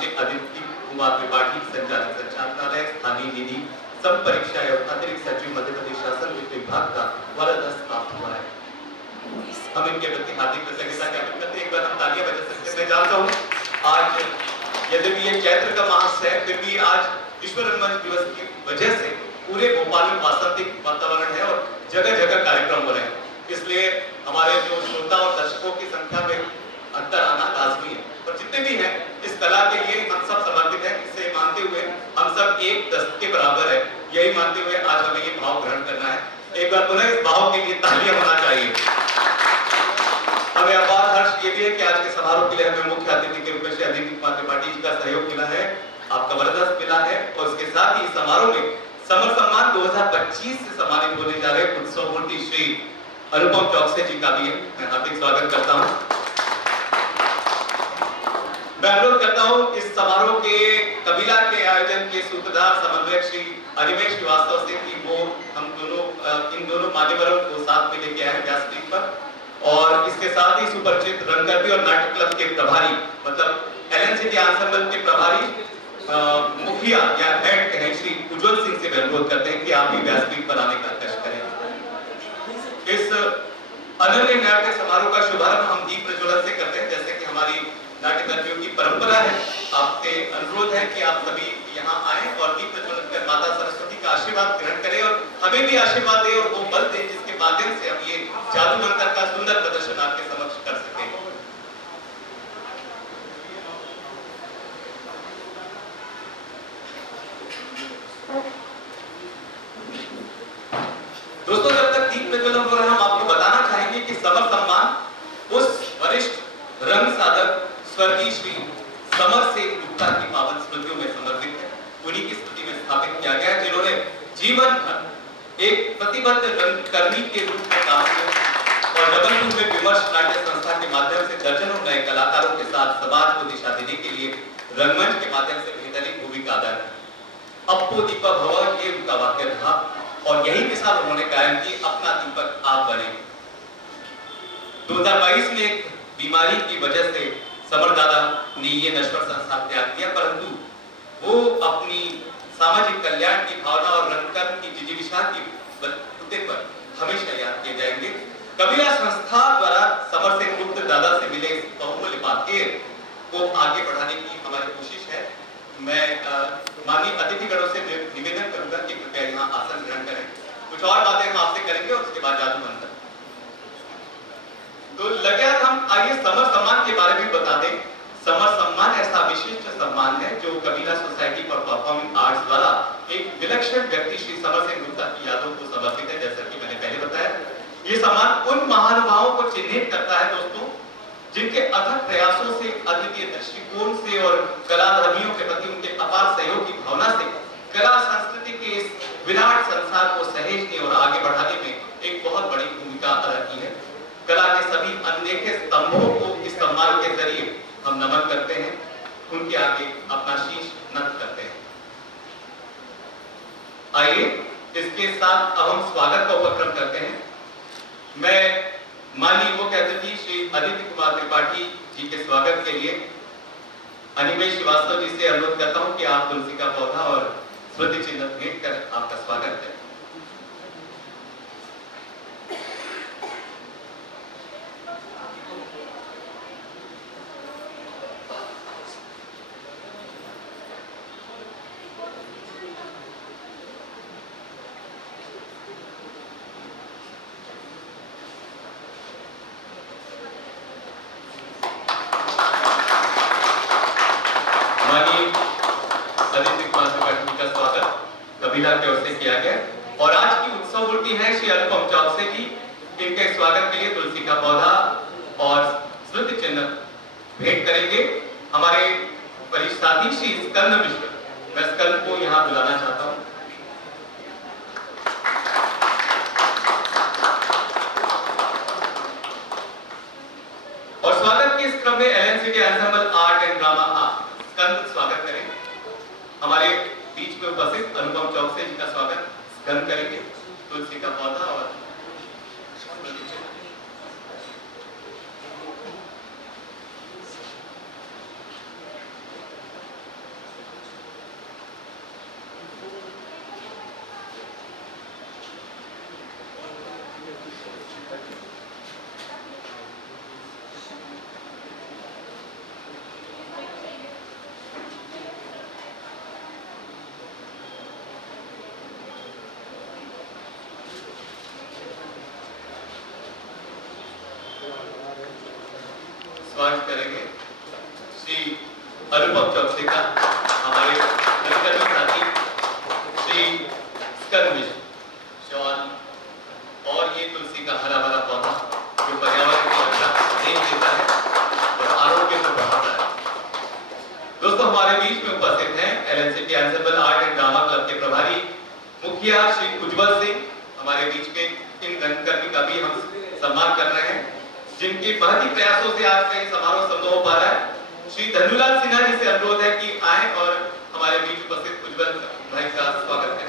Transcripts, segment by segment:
श्री आदित्य कुमार त्रिपाठी, संचालक संचालनालय स्थानीय निधि सब परीक्षा एवं अतिरिक्त सचिव मध्य प्रदेश शासन वित्त विभाग का वरदहस्त प्राप्त हुआ है। हम इनके प्रति हार्दिक कृतज्ञता ज्ञापित करते हैं। एक बार हम तालियां बजा सकते हैं। मैं जानता हूँ आज यद्यपि ये चैत्र का मास है, फिर भी आज विश्व रंगमंच दिवस की वजह से पूरे भोपाल में वास्तविक वातावरण है और जगह जगह कार्यक्रम हो रहे हैं। इसलिए हमारे जो श्रोता और दर्शकों की संख्या में अंतर आना लाजमी है, और जितने भी हैं इस कला के लिए हम सब समर्पित हैं। इसे मानते हुए हम सब एक दस्त के बराबर है, यही मानते हुए आज हमें ये भाव ग्रहण करना है। एक बार पुनः इस भाव के लिए तालियां होना चाहिए। हमें अपार हर्ष ये भी है कि आज के समारोह के लिए हमें मुख्य अतिथि के रूप में श्री आदित्य कुमार त्रिपाठी जी का सहयोग मिला है, आपका वरदहस्त मिला है, और इसके साथ ही समारोह में समर सम्मान 2025 से सम्मानित होने जा रहे उत्सव मूर्ति श्री अनुपम चौकसे जी का भी मैं हार्दिक स्वागत करता हूं। मैं अनुरोध करता हूं इस समारोह के कबीला के आयोजन के सूत्रधार समन्वयक श्री अनिमेश श्रीवास्तव से कि वो हम दोनों इन दोनों मान्यवरों को साथ में लेके आए व्यासपीठ पर, और इसके साथ ही सुपरिचित रंगकर्मी और नाटक क्लब के प्रभारी मतलब एलएनसीटी एंसेंबल के प्रभारी मुखिया या हेड कहें श्री उज्जवल सिंह से मैं अनुरोध करते हैं कि आप भी व्यासपीठ पर आने का कष्ट करें। इस अनन्य नाट्य समारोह का शुभारंभ हम दीप प्रज्वलन से करते हैं, जैसे कि हमारी नाट्यकर्मियों की परंपरा है। आपसे अनुरोध है कि आप सभी यहाँ आए और दीप प्रज्वलन कर माता सरस्वती का आशीर्वाद ग्रहण करें और हमें भी आशीर्वाद दें और वो बल दें जिसके माध्यम से हम ये जादू मंत्र का सुंदर प्रदर्शन आपके समक्ष कर सकें। दोस्तों, जब तक दीप प्रज्वलन हो रहा है हम आपको बताना चाहेंगे कि समर सम्मान उस वरिष्ठ रंग साधक स्वर्गीय श्री समर सेन गुप्ता की पावन स्मृतियों में समर्पित है। उन्हीं की स्मृति में स्थापित किया गया है, जिन्होंने जीवन भर एक प्रतिबद्ध रंगकर्मी के रूप में काम किया और जबलपुर में विमर्श नाट्य संस्था के माध्यम से दर्जनों नए कलाकारों के साथ समाज को दिशा देने के लिए रंगमंच के माध्यम से बेहतरीन भूमिका अदा की। अपो दीपक भव ये उनका वाक्य रहा और यही के साथ उन्होंने गायन की अपना दीपक आप बने। 2022 में एक बीमारी की वजह से समर दादा ने ये नश्वर संसार त्याग दिया, परंतु वो अपनी सामाजिक कल्याण की भावना और रंगकर्म की जिजीविषा की बलबूते पर हमेशा याद किए जाएंगे। कबीला संस्था द्वारा समर सेन गुप्त दादा से मिले इस बहुमूल्य वाक्य को आगे बढ़ाने की हमारी कोशिश है। मैं माननीय अतिथिगणों से निवेदन करूंगा कि कृपया यहाँ आसन ग्रहण करें। कुछ और बातें हम आपसे करेंगे और उसके बाद जादू मंत्र। तो लगे हम आइए समर सम्मान के बारे में बता दें। समर सम्मान ऐसा विशिष्ट सम्मान है जो कबीला सोसाइटी फॉर परफॉर्मिंग आर्ट्स द्वारा एक विलक्षण व्यक्ति श्री समर सेन गुप्ता की यादों को समर्पित है। जैसा कि मैंने पहले बताया, ये सम्मान उन महानुभावों को चिन्हित करता है दोस्तों, जिनके अथक प्रयासों से, अद्वितीय दृष्टिकोण से और कलाधर्मियों के प्रति उनके अपार सहयोग की भावना से कला संस्कृति के इस विराट संसार को सहेजने और आगे बढ़ाने में एक बहुत बड़ी भूमिका अदा की है। कला के सभी अनदेखे स्तंभों को इस सम्मान के जरिए हम नमन करते हैं, उनके आगे अपना शीश नत करते हैं। आइए इसके साथ अब हम स्वागत का उपक्रम करते हैं। मैं माननीय मुख्य अतिथि श्री आदित्य कुमार त्रिपाठी जी के स्वागत के लिए अनिमेश श्रीवास्तव जी से अनुरोध करता हूं कि आप तुलसी का पौधा और स्मृति चिन्ह भेंट कर आपका स्वागत करें। कबीला की ओर से किया गया और आज की उत्सव मूर्ति है श्री अनुपम चौकसे जी। इनके स्वागत के लिए तुलसी का पौधा और स्मृति चिन्ह भेंट करेंगे हमारे वरिष्ठ साथी श्री स्कंद मिश्र। मैं स्कंद को यहाँ बुलाना चाहता हूँ। और स्वागत के इस क्रम में LNCT ensemble art and drama Skand स्वागत करें। हमारे बीच में उपस्थित अनुपम चौकसे जी का स्वागत स्कंद करेंगे। तुलसी का पौधा और पुष्पांजलि करेंगे श्री अनुपम चौकसे का, हमारे सहकर्मी साथी श्री स्कंद मिश्र, शॉल और ये तुलसी का हरा भरा पौधा जो पर्यावरण को अच्छा देख देता है और आरोग्य को बढ़ाता है। दोस्तों, हमारे बीच में उपस्थित हैं LNCT ensemble art and drama club के प्रभारी मुखिया श्री उज्जवल सिंह। हमारे बीच में इन रंगकर्मी का भी हम सम्मान कर रहे हैं, जिनके बहुत ही प्रयासों से आज का समारोह संभव हो पा रहा है। श्री धनुलाल सिन्हा जी से अनुरोध है कि आए और हमारे बीच उपस्थित उज्जवल भाई का स्वागत करें।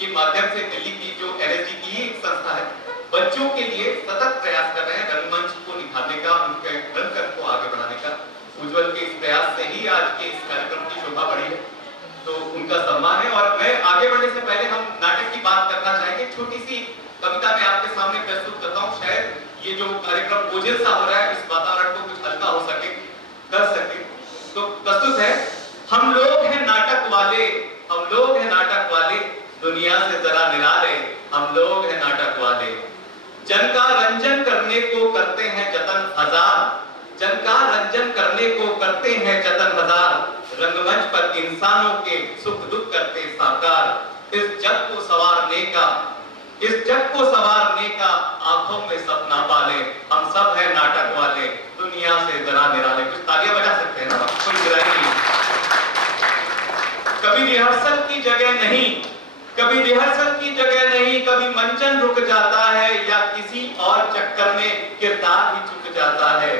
के माध्यम से दिल्ली की जो एनएसडी की एक संस्था है, बच्चों के लिए सतत प्रयास कर रहे हैं रंगमंच को निखारने का, उनके रंगकर्म को आगे बढ़ाने का। उज्जवल के इस प्रयास से ही आज के इस कार्यक्रम की शोभा बढ़ी है, तो उनका सम्मान है। और मैं आगे बढ़ने से पहले हम नाटक की बात करना चाहेंगे। छोटी सी कविता मैं आपके सामने प्रस्तुत करता हूँ। शायद ये जो कार्यक्रम ओझल सा हो रहा है, इस वातावरण को कुछ हल्का हो सके, कर सके। तो प्रस्तुत है। हम लोग हैं नाटक वाले, हम लोग हैं नाटक वाले, दुनिया से जरा निराले, हम लोग हैं नाटक वाले। जन का रंजन करने को करते हैं जतन हजार, जन का रंजन करने को करते हैं जतन हजार, रंगमंच पर इंसानों के सुख दुख करते साकार। इस जग को संवारने का, इस जग को संवारने का आंखों में सपना पाले, हम सब हैं नाटक वाले, दुनिया से जरा निराले। कुछ तालियां बजा सकते हैं ना, कोई गिराई नहीं। कभी रिहर्सल की जगह नहीं, कभी रिहर्सल की जगह नहीं, कभी मंचन रुक जाता है या किसी और चक्कर में किरदार ही चुक जाता है।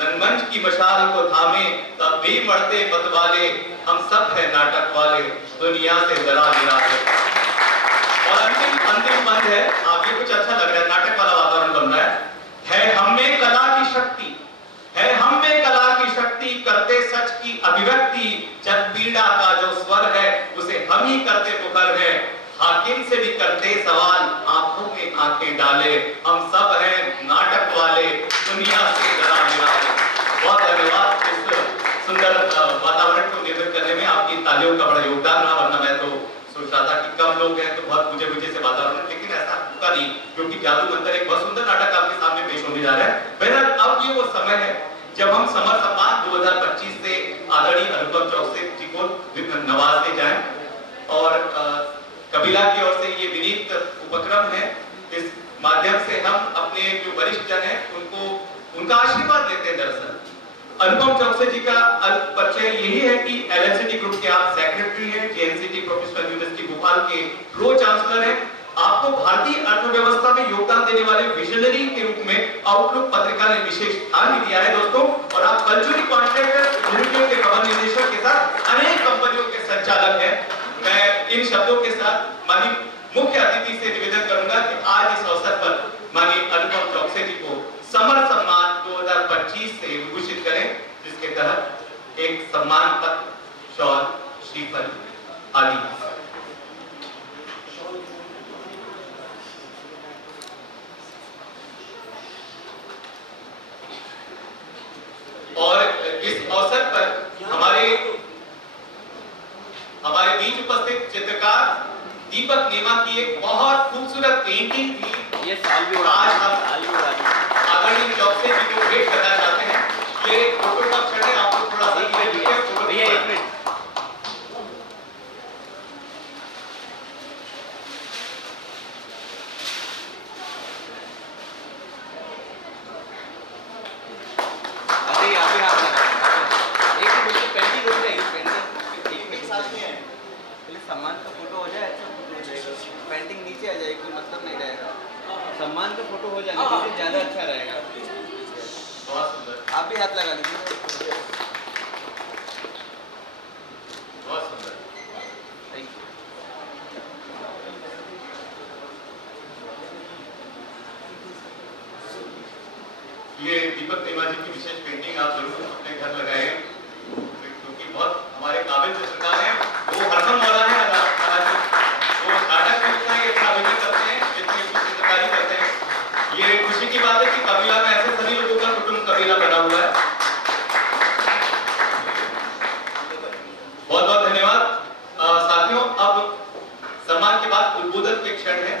रंगमंच की मशाल को थामे तब भी मरते मतवाले, हम सब है नाटक वाले, दुनिया से जरा निराले। और अंतिम बंद है। आप ये कुछ अच्छा लग रहा है, नाटक वाला वातावरण बन रहा है हम में कला की शक्ति, है हम में कला की शक्ति, करते सच की अभिव्यक्ति, जब पीड़ा का जो स्वर है उसे हम ही करते पुकार है। हाकिम से भी करते सवाल, आंखों में आंखें डाले, हम सब हैं नाटक वाले, दुनिया से जरा निराले। बहुत धन्यवाद इस सुंदर वातावरण को निर्मित करने में आपकी तालियों का बड़ा योगदान रहा। वरना मैं तो सोच रहा था कि कम लोग हैं तो बहुत मुझे से वातावरण, लेकिन ऐसा होगा नहीं, क्योंकि जादू मंतर एक बहुत सुंदर नाटक आपके सामने पेश होने जा रहा है। बहरहाल अब ये वो समय है जब हम समर सम्मान 2025 से आदरणीय अनुपम चौकसे जी को नवाजते जाएं। और कबीला की ओर से ये विनीत उपक्रम है, इस माध्यम से हम अपने जो वरिष्ठ जन हैं उनको उनका आशीर्वाद लेते हैं। दरअसल अनुपम चौकसे जी का परिचय यही है कि एलएनसीटी ग्रुप के आप सेक्रेटरी हैं, जेएनसीटी प्रोफेशनल यूनिवर्सिटी भोपाल के प्रो चांसलर हैं। आपको भारतीय अर्थव्यवस्था में योगदान देने वाले विजनरी के रूप में आउटलुक पत्रिका ने विशेष स्थान भी दिया है दोस्तों। और आप कल्चरल कॉन्ट्रैक्टर्स लिमिटेड के प्रबंध निदेशक के साथ अनेक कंपनियों के संचालक हैं। मैं इन शब्दों के साथ माननीय मुख्य अतिथि से निवेदन करूंगा कि आज इस अवसर पर माननीय अनुपम चौकसे जी को समर सम्मान 2025 से विभूषित करें, जिसके तहत एक सम्मान पत्र, शॉल, श्रीफल आदि। और इस अवसर पर हमारे बीच उपस्थित चित्रकार दीपक नेमा की एक बहुत खूबसूरत पेंटिंग थी। ये साल भी आज हम आदरणीय चौकसे जी को भेंट करना चाहते हैं। ये फोटो का क्षण है, आपको थोड़ा सा ये देखिए फोटो। भैया एक मिनट, सम्मान का फोटो हो जाए, अच्छा फोटो हो जाएगा। पेंटिंग नीचे आ जाएगी, कोई मतलब नहीं रहेगा। सम्मान का फोटो हो जाने दीजिए, ज्यादा अच्छा रहेगा। बहुत सुंदर, आप भी हाथ लगा लीजिए। बहुत सुंदर, थैंक यू। ये दीपक प्रेमा जी की विशेष पेंटिंग आप जरूर अपने घर लगाएं, क्योंकि बहुत हमारे काबिल चित्रकार हैं। वो हरदम मौला है, वो नाटक में इतना अच्छा अभिनय करते हैं, इतनी अच्छी चित्रकारी करते हैं। ये खुशी की बात है कि कबीला में ऐसे सभी लोगों का कुटुंब कबीला बना हुआ है। बहुत बहुत धन्यवाद साथियों। अब सम्मान के बाद उद्बोधन के क्षण है।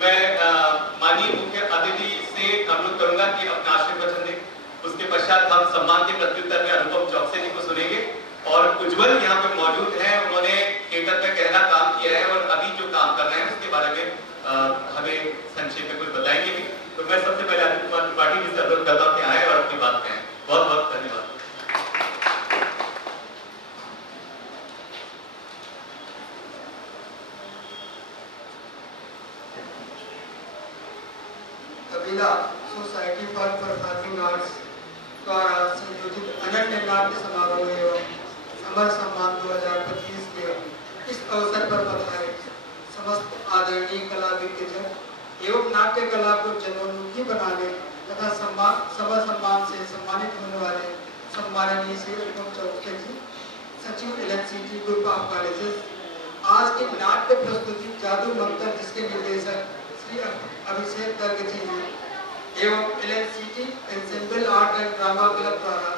मैं माननीय मुख्य अतिथि से अनुरोध करूंगा कि अपना आशीर्वचन दें। उसके पश्चात हम सम्मान के प्रत्युत्तर में अनुपम चौकसे जी को सुनेंगे। और उज्जवल यहाँ पे मौजूद हैं, उन्होंने थिएटर में गहरा काम किया है और अभी जो काम कर रहे हैं उसके बारे में हमें संक्षेप में कुछ बताएंगे भी। तो मैं सबसे पहले अनिल कुमार त्रिपाठी जी से अनुरोध करता हूं कि आए और अपनी बात कहें। बहुत बहुत धन्यवाद। कबीला सोसाइटी फॉर परफॉर्मिंग आर्ट्स द्वारा संयोजित अनन्य नाट्य समारोह एवं अमर सम्मान 2025 के इस अवसर पर पधारे समस्त आदरणीय कलाविदजन एवं नाट्य कला को जनोन्मुखी बनाने तथा सभा सम्मान से सम्मानित होने वाले सम्माननीय श्री अनुपम चौकसे जी, सचिव एलएनसीटी ग्रुप ऑफ कॉलेजेस। आज की नाट्य प्रस्तुति जादू मंत्र, जिसके निर्देशक श्री अभिषेक गर्ग जी हैं, एवं LNCT ensemble art and drama club द्वारा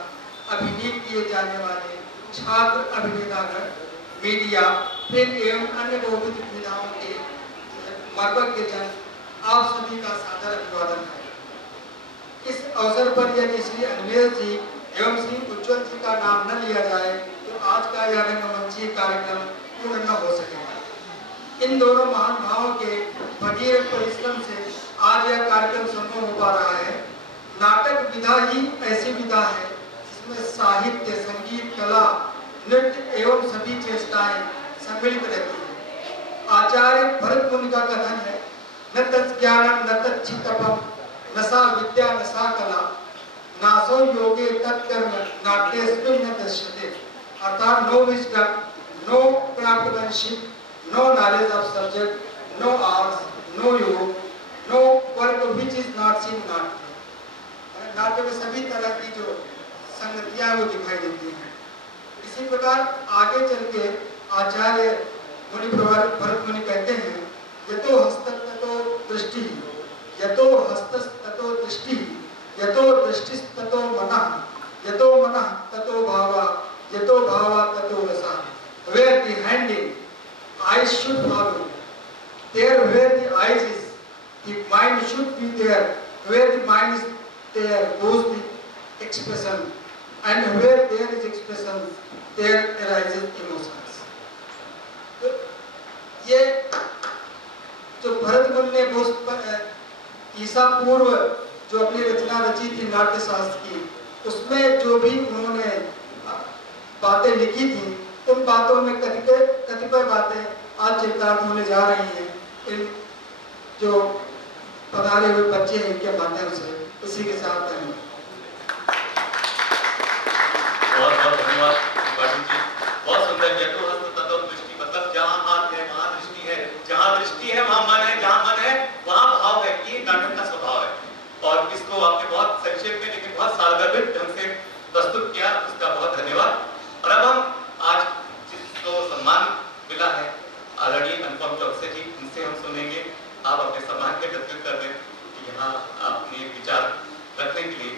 अभिनीत किए जाने वाले छात्र अभिनेतागण, मीडिया, फिल्म एवं अन्य बहुविध विधाओं के मर्मज्ञ जन, आप सभी का सादर अभिवादन है। इस अवसर पर यदि श्री अनिमेश जी एवं श्री उज्जवल जी का नाम न लिया जाए तो आज का यह रंगमंची कार्यक्रम पूर्ण न हो सकेगा। इन दोनों महान भावों के भगीरथ परिश्रम से आज यह कार्यक्रम संभव हो पा रहा है। नाटक विधा ही ऐसी विधा है जिसमें साहित्य, संगीत, कला, नृत्य एवं सभी चेष्टाएं सम्मिलित रहती हैं। आचार्य भरत मुनि का कथन है, न तज्ज्ञानम न तच्चित्तपम न सा विद्या न सा कला नासो योगे तत्कर्म नाट्यस्मिन् न दृश्यते। अर्थात no wisdom, no craftsmanship, no knowledge of subject, no arts, no योग, no work which is not seen नाट्य। नाट्य में सभी तरह की जो संगतियां वो दिखाई देती हैं। इसी प्रकार आगे चल के आचार्य मुनि भरत मुनि कहते हैं, यतो हस्तस्ततो दृष्टि, यतो हस्तस्ततो दृष्टि, यतो दृष्टिस्ततो मनः, यतो मनः ततो भावा, यतो भावा ततो रसः। Where the hand is, eyes should follow. There where the eyes is, the mind should be there. Where the mind is, there goes the expression. And where there is expression, there arises emotions. तो ये जो भरत मुनि ने ईसा पूर्व जो अपनी रचना रची थी नाट्य शास्त्र की, उसमें जो भी उन्होंने बातें लिखी थी, उन बातों में कतिपय बातें आज चित्रार्थ होने जा रही हैं इन जो पधारे हुए बच्चे हैं इनके माध्यम से। इसी के साथ बहुत बहुत धन्यवाद पाटिल जी। बहुत सुंदर। यतो हस्त ततो दृष्टि, मतलब जहाँ हाथ है वहाँ दृष्टि है, जहाँ दृष्टि है वहाँ मन है, जहाँ मन है वहाँ भाव है। ये नाटक का स्वभाव है और इसको आपने बहुत संक्षेप में लेकिन बहुत सारगर्भित ढंग से प्रस्तुत किया, उसका बहुत धन्यवाद। और अब हम आज जिसको सम्मान मिला है आदरणीय अनुपम चौकसे जी, उनसे हम सुनेंगे। आप अपने सम्मान के प्रत्युत्तर में यहाँ अपने विचार रखने के लिए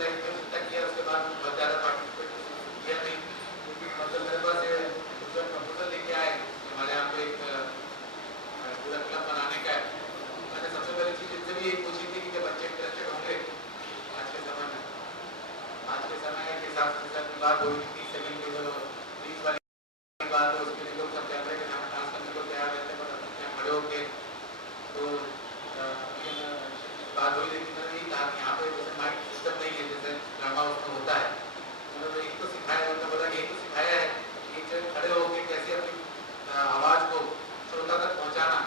लाइफ में जितना किया उसके बाद बहुत ज़्यादा पार्टिसिपेट किया नहीं, मतलब मेरे पास ये प्रपोजल लेके आए कि हमारे यहाँ पे एक पूरा क्लब बनाने का है। मैंने सबसे पहली चीज़ इनसे भी यही पूछी थी कि जब बच्चे इंटरेस्टेड होंगे आज के समय में, आज के समय के हिसाब से बात हुई 30 सेकंड की जो 30 वाली बात है उसके लिए लोग सब कैमरे के सामने डांस करने को तैयार रहते हैं, पर क्या खड़े होके तो बात हुई। लेकिन मैंने यही कहा कि यहाँ पे जैसे माइक सिस्टम नहीं है जैसे ड्रामा उसमें होता है, मैंने यही तो सिखाया है, उन्होंने बोला यही तो सिखाया है कि जब खड़े होके कैसे अपनी आवाज़ को श्रोता तक पहुँचाना,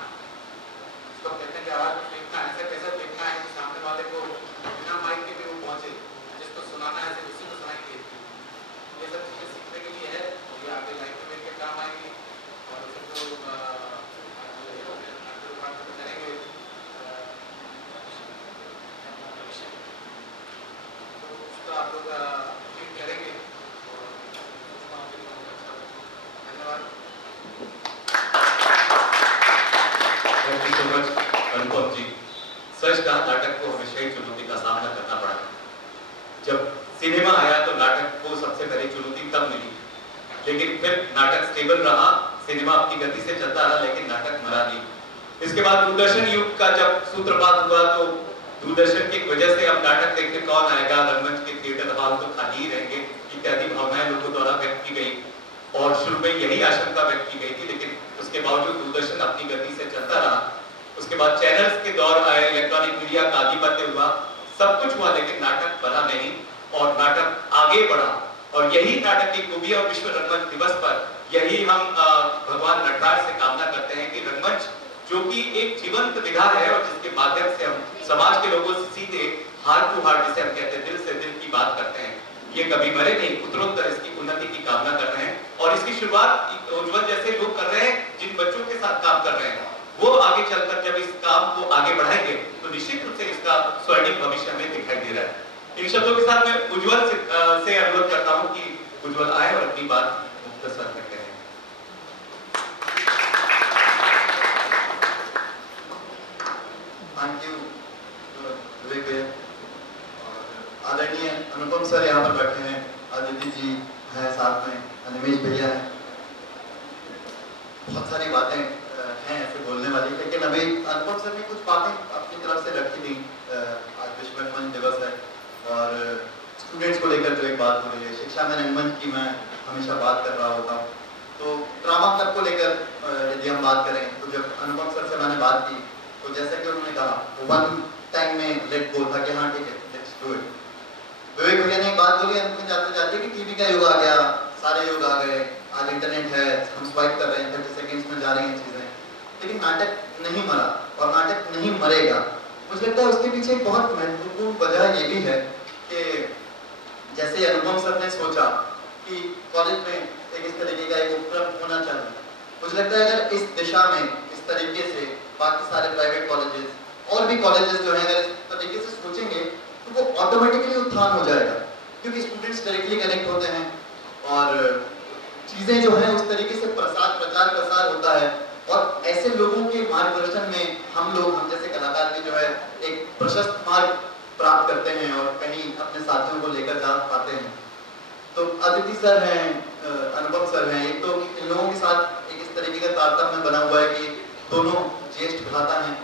इसको कहते हैं कि आवाज़ में फेंकना, ऐसा कैसे फेंकना है कि सामने वाले को बिना माइक के भी वो पहुँचे, जिसको सुनाना है सिर्फ उसी को सुनाई दे। ये सब चीज़ें सीखने के लिए है, ये आगे लाइफ में मेरे काम आएंगी और उसे तो करेंगे। तो उसका आप लोग फीड करेंगे और धन्यवाद। थैंक यू सो मच अनुपम जी। सच कहा, नाटक को हमेशा ही चुनौती का सामना करना पड़ा। जब सिनेमा आया तो नाटक को सबसे पहले चुनौती तब मिली, लेकिन फिर नाटक स्टेबल रहा, सिनेमा अपनी गति से चलता रहा, लेकिन नाटक मरा नहीं। इसके बाद दूरदर्शन युग का जब सूत्रपात हुआ तो दूरदर्शन की वजह से अब नाटक देखने कौन आएगा, रंगमंच के थिएटर हॉल तो खाली ही रहेंगे, इत्यादि भावनाएं लोगों द्वारा व्यक्त की गई और शुरू में यही आशंका व्यक्त की गई थी, लेकिन उसके बावजूद दूरदर्शन अपनी गति से चलता रहा। उसके बाद चैनल्स के दौर आए, इलेक्ट्रॉनिक मीडिया का आधिपत्य हुआ, सब कुछ हुआ, लेकिन नाटक बना नहीं और नाटक आगे बढ़ा। और यही नाटक की खूबी और विश्व रंगमंच दिवस पर यही हम भगवान नटराज से कामना करते हैं कि रंगमंच जो कि एक जीवंत विधा है और जिसके माध्यम से हम समाज के लोगों से सीधे हार्ट टू हार्ट, जिसे हम कहते हैं दिल से दिल की बात करते हैं, ये कभी मरे नहीं, उत्तरोत्तर इसकी उन्नति की कामना कर रहे हैं। और इसकी शुरुआत उज्जवल जैसे लोग कर रहे हैं, जिन बच्चों के साथ काम कर रहे हैं, वो आगे चलकर जब इस काम को आगे बढ़ाएंगे तो निश्चित रूप से इसका स्वर्णिम भविष्य हमें दिखाई दे रहा है। इन शब्दों के साथ मैं उज्जवल से अनुरोध करता हूं कि उज्जवल आए और अपनी बात मुख्तसर में कहें। थैंक यू विवेक भैया। आदरणीय अनुपम सर यहाँ पर बैठे हैं, आदित्य जी हैं साथ में, अनिमेश भैया हैं, बहुत सारी बातें हैं ऐसे बोलने वाली, लेकिन अभी अनुपम सर ने कुछ बातें अपनी तरफ से रखी थी। आज विश्व रंगमंच दिवस है और स्टूडेंट्स को लेकर जो एक बात हो रही है, शिक्षा में रंगमंच की मैं हमेशा बात कर रहा होता हूँ। तो ड्रामा क्लब को लेकर यदि हम बात करें तो जब अनुपम सर से मैंने बात की तो जैसा कि उन्होंने कहा, वन टाइम में लेट गो था कि हाँ ठीक है लेट्स डू इट। विवेक भैया ने एक बात बोली अंत में जाते जाते कि टीवी का युग आ गया, सारे युग आ गए, आज इंटरनेट है, हम स्वाइप कर रहे हैं, 30 सेकंड्स में जा रही हैं चीजें, लेकिन नाटक नहीं मरा और नाटक नहीं मरेगा। मुझे लगता है उसके पीछे एक बहुत महत्वपूर्ण वजह ये भी है कि जैसे अनुपम सर ने सोचा कि कॉलेज में एक इस तरीके का एक उपक्रम होना चाहिए, मुझे लगता है अगर इस दिशा में इस तरीके से बाकी सारे प्राइवेट कॉलेजेस और भी कॉलेजेस जो हैं अगर इस तरीके से सोचेंगे तो वो ऑटोमेटिकली उत्थान हो जाएगा, क्योंकि स्टूडेंट्स डायरेक्टली कनेक्ट होते हैं और चीजें जो हैं उस तरीके से प्रचार प्रसार होता है और ऐसे लोगों के मार्गदर्शन में हम लोग, हम जैसे कलाकार भी जो है एक प्रशस्त मार्ग प्राप्त करते हैं और कहीं अपने साथियों को लेकर जा पाते हैं। तो अदिति सर हैं, अनुपम सर हैं, एक तो इन लोगों के साथ एक इस तरीके का तारतम्य बना हुआ है कि दोनों ज्येष्ठ भ्राता हैं,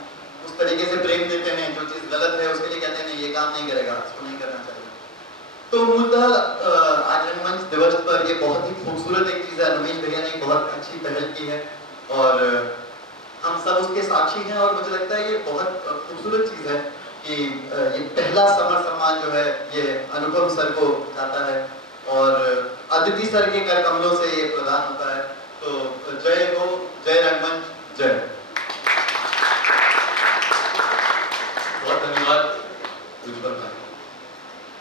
उस तरीके से प्रेम देते हैं, जो चीज गलत है उसके लिए कहते हैं नहीं ये काम नहीं करेगा, इसको नहीं करना चाहिए। तो मूलतः आज रंगमंच दिवस पर ये बहुत ही खूबसूरत एक चीज है, रमेश भैया ने बहुत अच्छी पहल की है और हम सब उसके साक्षी हैं और मुझे लगता है ये बहुत खूबसूरत चीज है कि ये पहला समर सम्मान जो है ये अनुपम सर को जाता है और अदिति सर के कर कमलों से ये प्रदान होता है। तो जय हो, जय रंगमंच, जय। बहुत धन्यवाद उज्जवल भाई।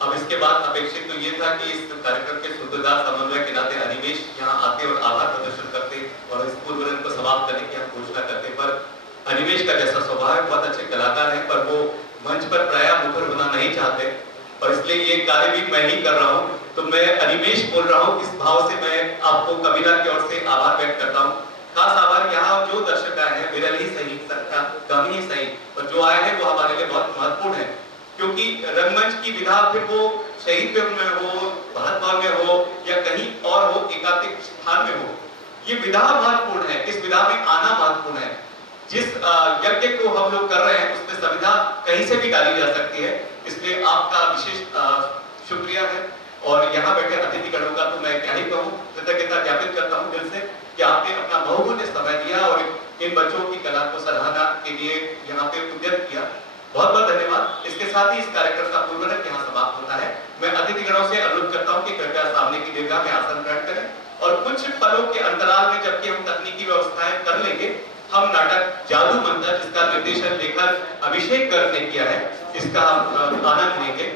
अब इसके बाद अपेक्षित तो ये था कि इस कार्यक्रम के सूत्रधार समन्वय के नाते अनिमेश यहाँ आते और आभार प्रदर्शन करते और इस पूर्व को समाप्त करने की हम घोषणा करते, पर अनिमेश का जैसा स्वभाव है, बहुत अच्छे कलाकार हैं पर वो मंच पर प्रायः मुखर होना नहीं चाहते और इसलिए ये कार्य भी मैं ही कर रहा हूँ। तो मैं अनिमेश बोल रहा हूँ, इस भाव से मैं आपको कबीरा की ओर से आभार व्यक्त करता हूँ। खास आभार यहाँ जो दर्शक आए हैं, विरल ही सही, संख्या कम ही सही, और जो आए हैं वो हमारे लिए बहुत महत्वपूर्ण है। क्योंकि रंगमंच की विधा फिर वो शहीद विग्रह में हो, भारत भवन में हो या कहीं और हो, एकांतिक स्थान में हो, ये विधा महत्वपूर्ण है। इस विधा में आना महत्वपूर्ण है। जिस यज्ञ को हम लोग कर रहे हैं उसमें संविधा कहीं से भी डाली जा सकती है, इसलिए आपका विशेष शुक्रिया है। और यहाँ बैठे अतिथिगणों का तो मैं क्या ही कहूँ, कृतज्ञता ज्ञापित करता हूँ दिल से कि आपने अपना बहुमूल्य समय दिया और इन बच्चों की कला को सराहना के लिए यहाँ पे उद्यम किया। बहुत बहुत धन्यवाद। इसके साथ ही इस कार्यक्रम का पूर्वरंग यहाँ समाप्त होता है। मैं अतिथिगणों से अनुरोध करता हूँ कि कृपया सामने की दीर्घा में आसन ग्रहण करें और कुछ पलों के अंतराल में जबकि हम तकनीकी व्यवस्थाएं कर लेंगे, हम नाटक जादू मंत्र जिसका निर्देशन लेखक अभिषेक गर्ग ने किया है, इसका हम आनंद लेंगे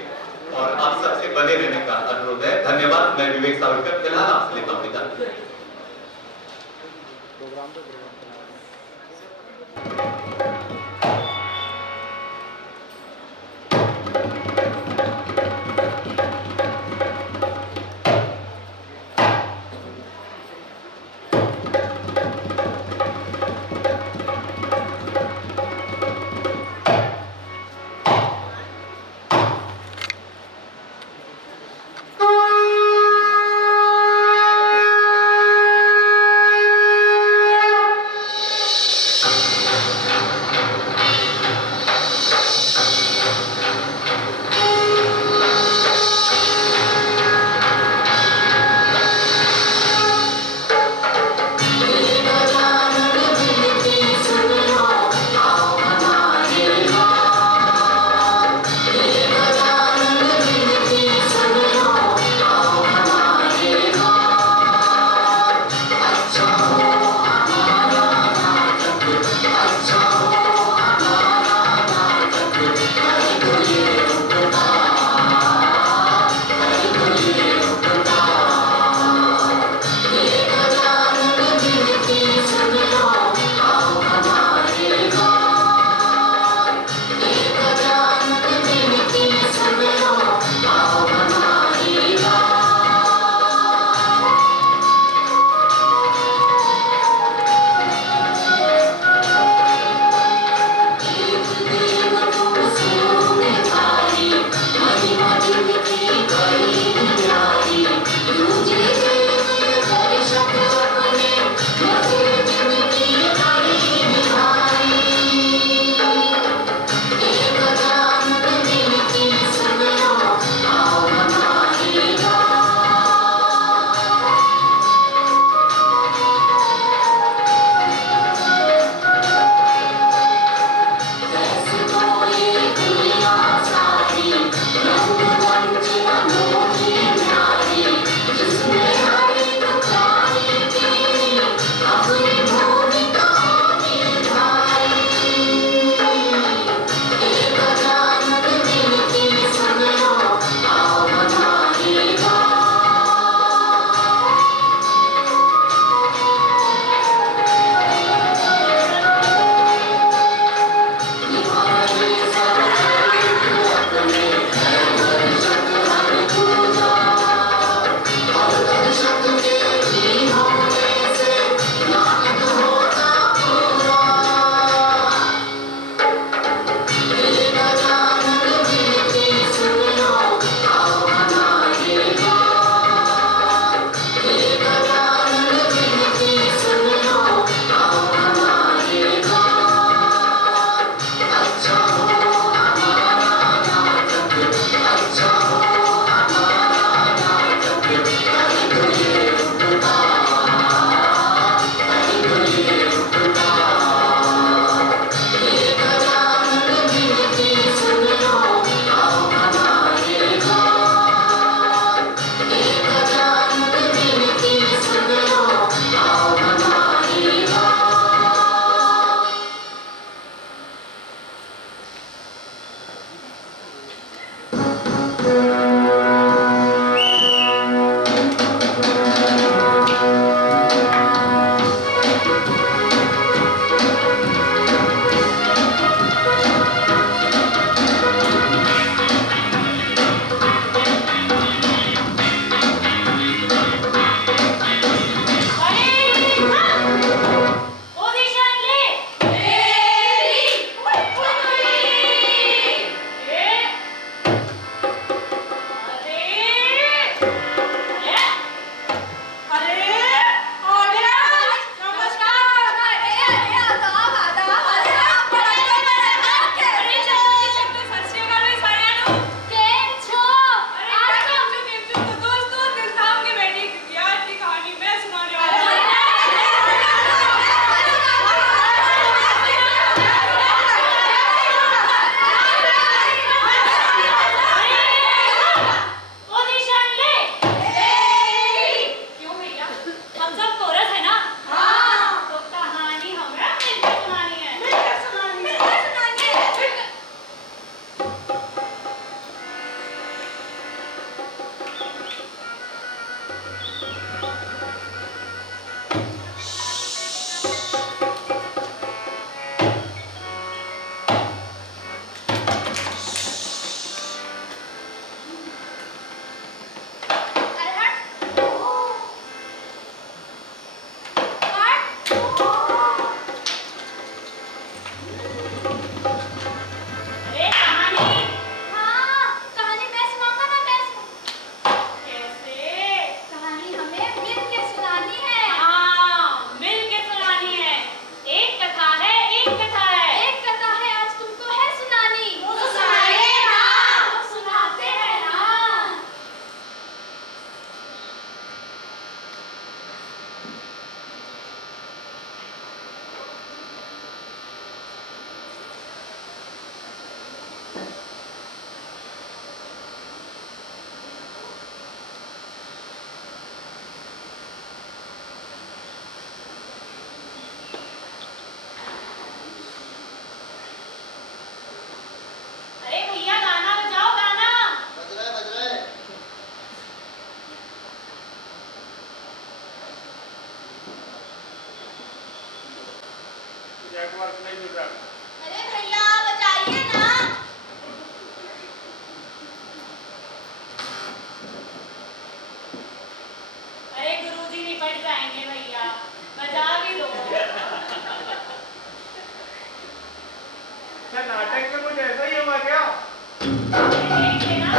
और आप सबसे बने रहने का अनुरोध है। धन्यवाद। मैं विवेक सावरकर फिलहाल आपसे लेता हूँ विदा। नेटवर्क नहीं मिल रहा। अरे भैया बचाइए ना। अरे गुरुजी निपट जाएंगे भैया, बचा भी दो। क्या नाटक में कुछ ऐसा ही हुआ क्या? देखिए ना।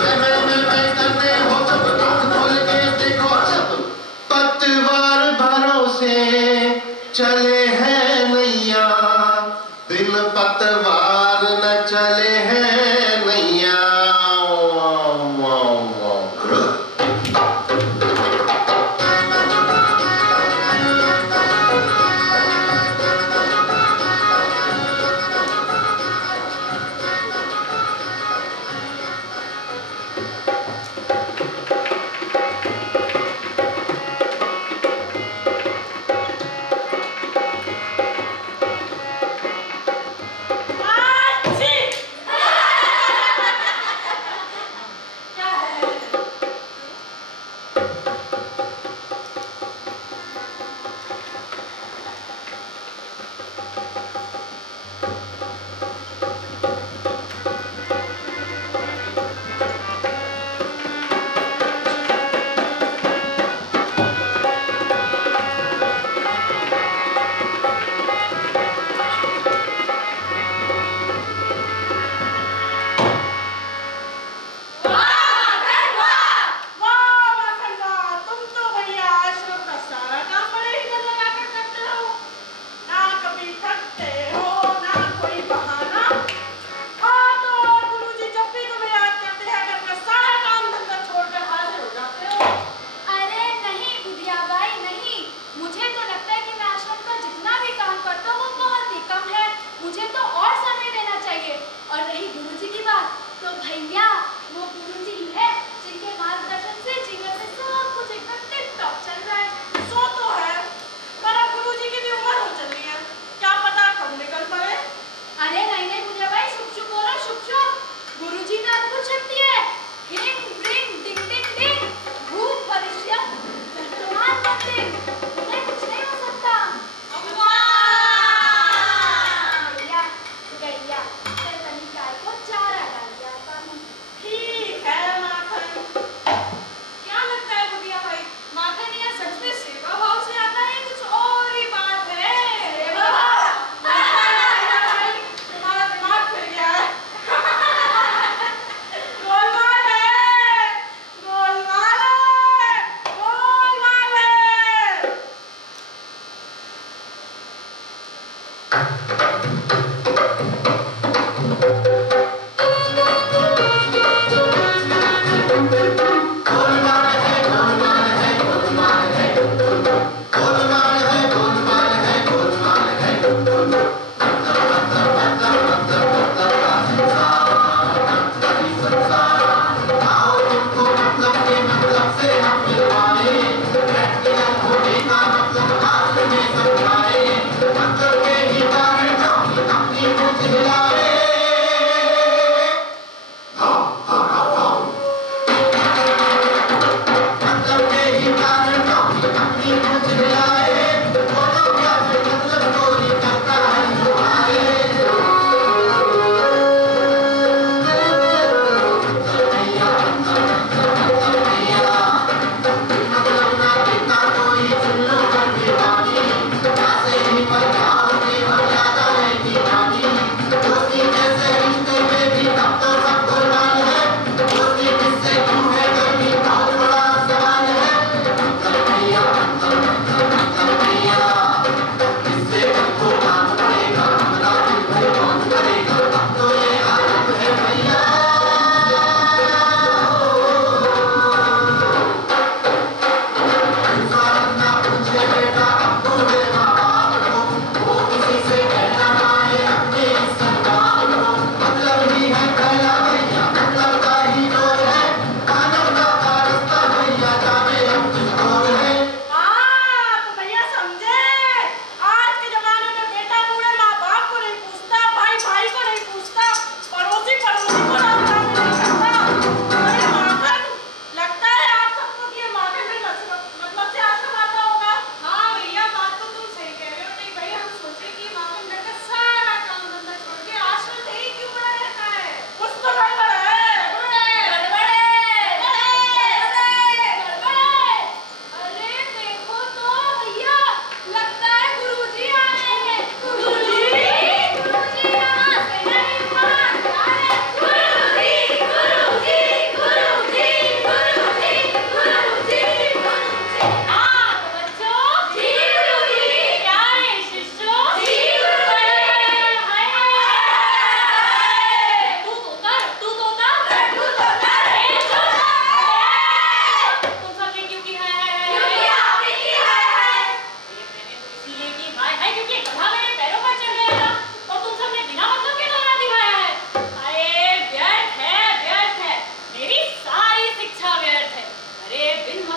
मैं करने हो जब आँख खोल के देखो जब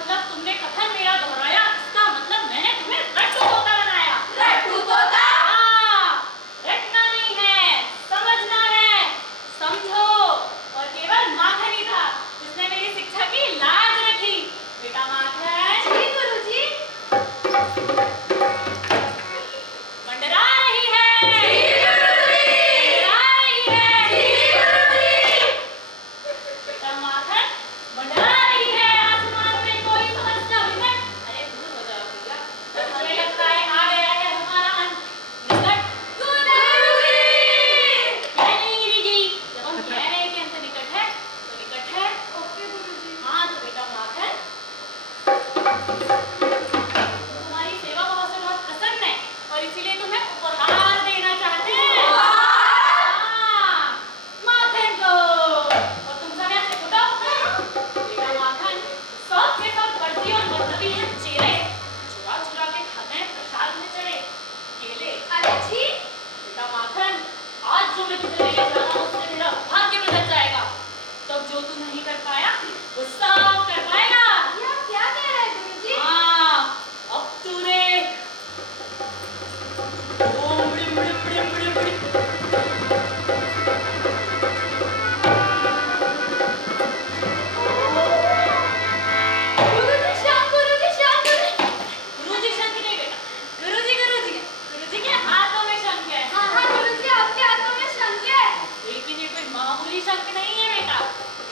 मतलब तुमने कथन मेरा दोहराया, इसका मतलब मैंने तुम्हें रट्टू तोता बनाया। रट्टू तोता? हाँ, रटना नहीं है, समझना है। समझो। और केवल माखन ही था जिसने मेरी शिक्षा की लाज रखी। बेटा माखन। जी गुरुजी। मंडरा रही है। जी गुरुजी। मंडरा रही है। जी गुरुजी। बेटा माखन, मंडरा रही है आसमान में कोई समस्या विकट। अरे दूर हो जाओ भैया, हमें लगता है आ गया है हमारा अंत। निकट। गुरुजी। कह नहीं गिरी। जब हम कह रहे हैं कि अंत निकट है, तो निकट है। ओके गुरुजी। हाँ तो बेटा माखन, तुम्हारी सेवा भाव से बहुत प्रसन्न है और इसीलिए तुम्हें उपहार देना चाहते हैं। हाँ, माखन को। और तुम सब यहाँ से उठो। बेटा माखन, सब के सब फर्जी और मतलबी हैं चेले, चुरा चुरा के खाते हैं प्रसाद में चढ़े केले। अरे छी। बेटा माखन, आज जो मैं तुझे लेके जा रहा हूँ उससे तेरा भाग्य बदल जाएगा। तब जो तू नहीं कर पाया वो सब कर पाएगा। ये आप क्या कह रहे हैं गुरुजी? हाँ, अब तूने ओम बड़ी बड़ी बड़ी बड़ी बड़ी गुरुजी शांत, गुरुजी शांत, गुरुजी। गुरुजी शंख नहीं बेटा, गुरुजी गुरुजी है। गुरुजी के हाथों में शंख है। हाँ हाँ गुरुजी, आपके हाथों में शंख है। लेकिन ये कोई मामूली शंख नहीं है बेटा,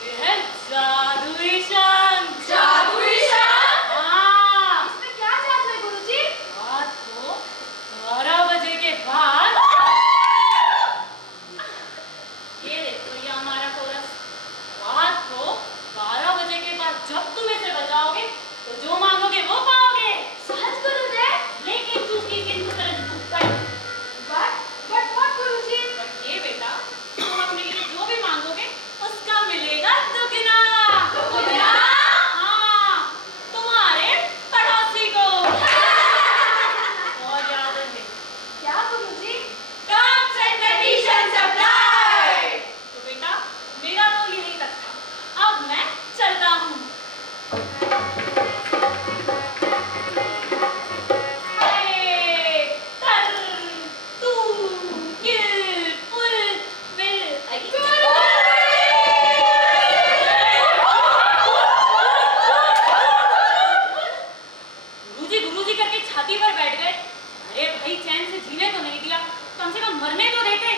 ये है जादुई शंख। जादुई शंख? हाँ, इसमें क्या जादू है गुरुजी? रात को 12 बजे के बाद ये देखो, ये हमारा कोरस। रात को 12 बजे के बाद जब तुम इसे बजाओगे तो जो मांगोगे वो पाओगे। सच गुरुजी? लेकिन चूंकि किंतु परंतु but but what Guruji? But ये बेटा, तुम अपने लिए जो भी मांगोगे उसका मिलेगा दुगना। दुगना? हाँ, तुम्हारे पड़ोसी को। और याद रहे, क्या गुरुजी? Terms and conditions apply. तो बेटा, मेरा रोल यही तक था। अब मैं चलता हूँ। अरे, कर, तू, किल, पुल, विल, गुरुजी गुरुजी करके छाती पर बैठ गए। अरे भाई, चैन से जीने तो नहीं दिया, कम से कम मरने तो देते।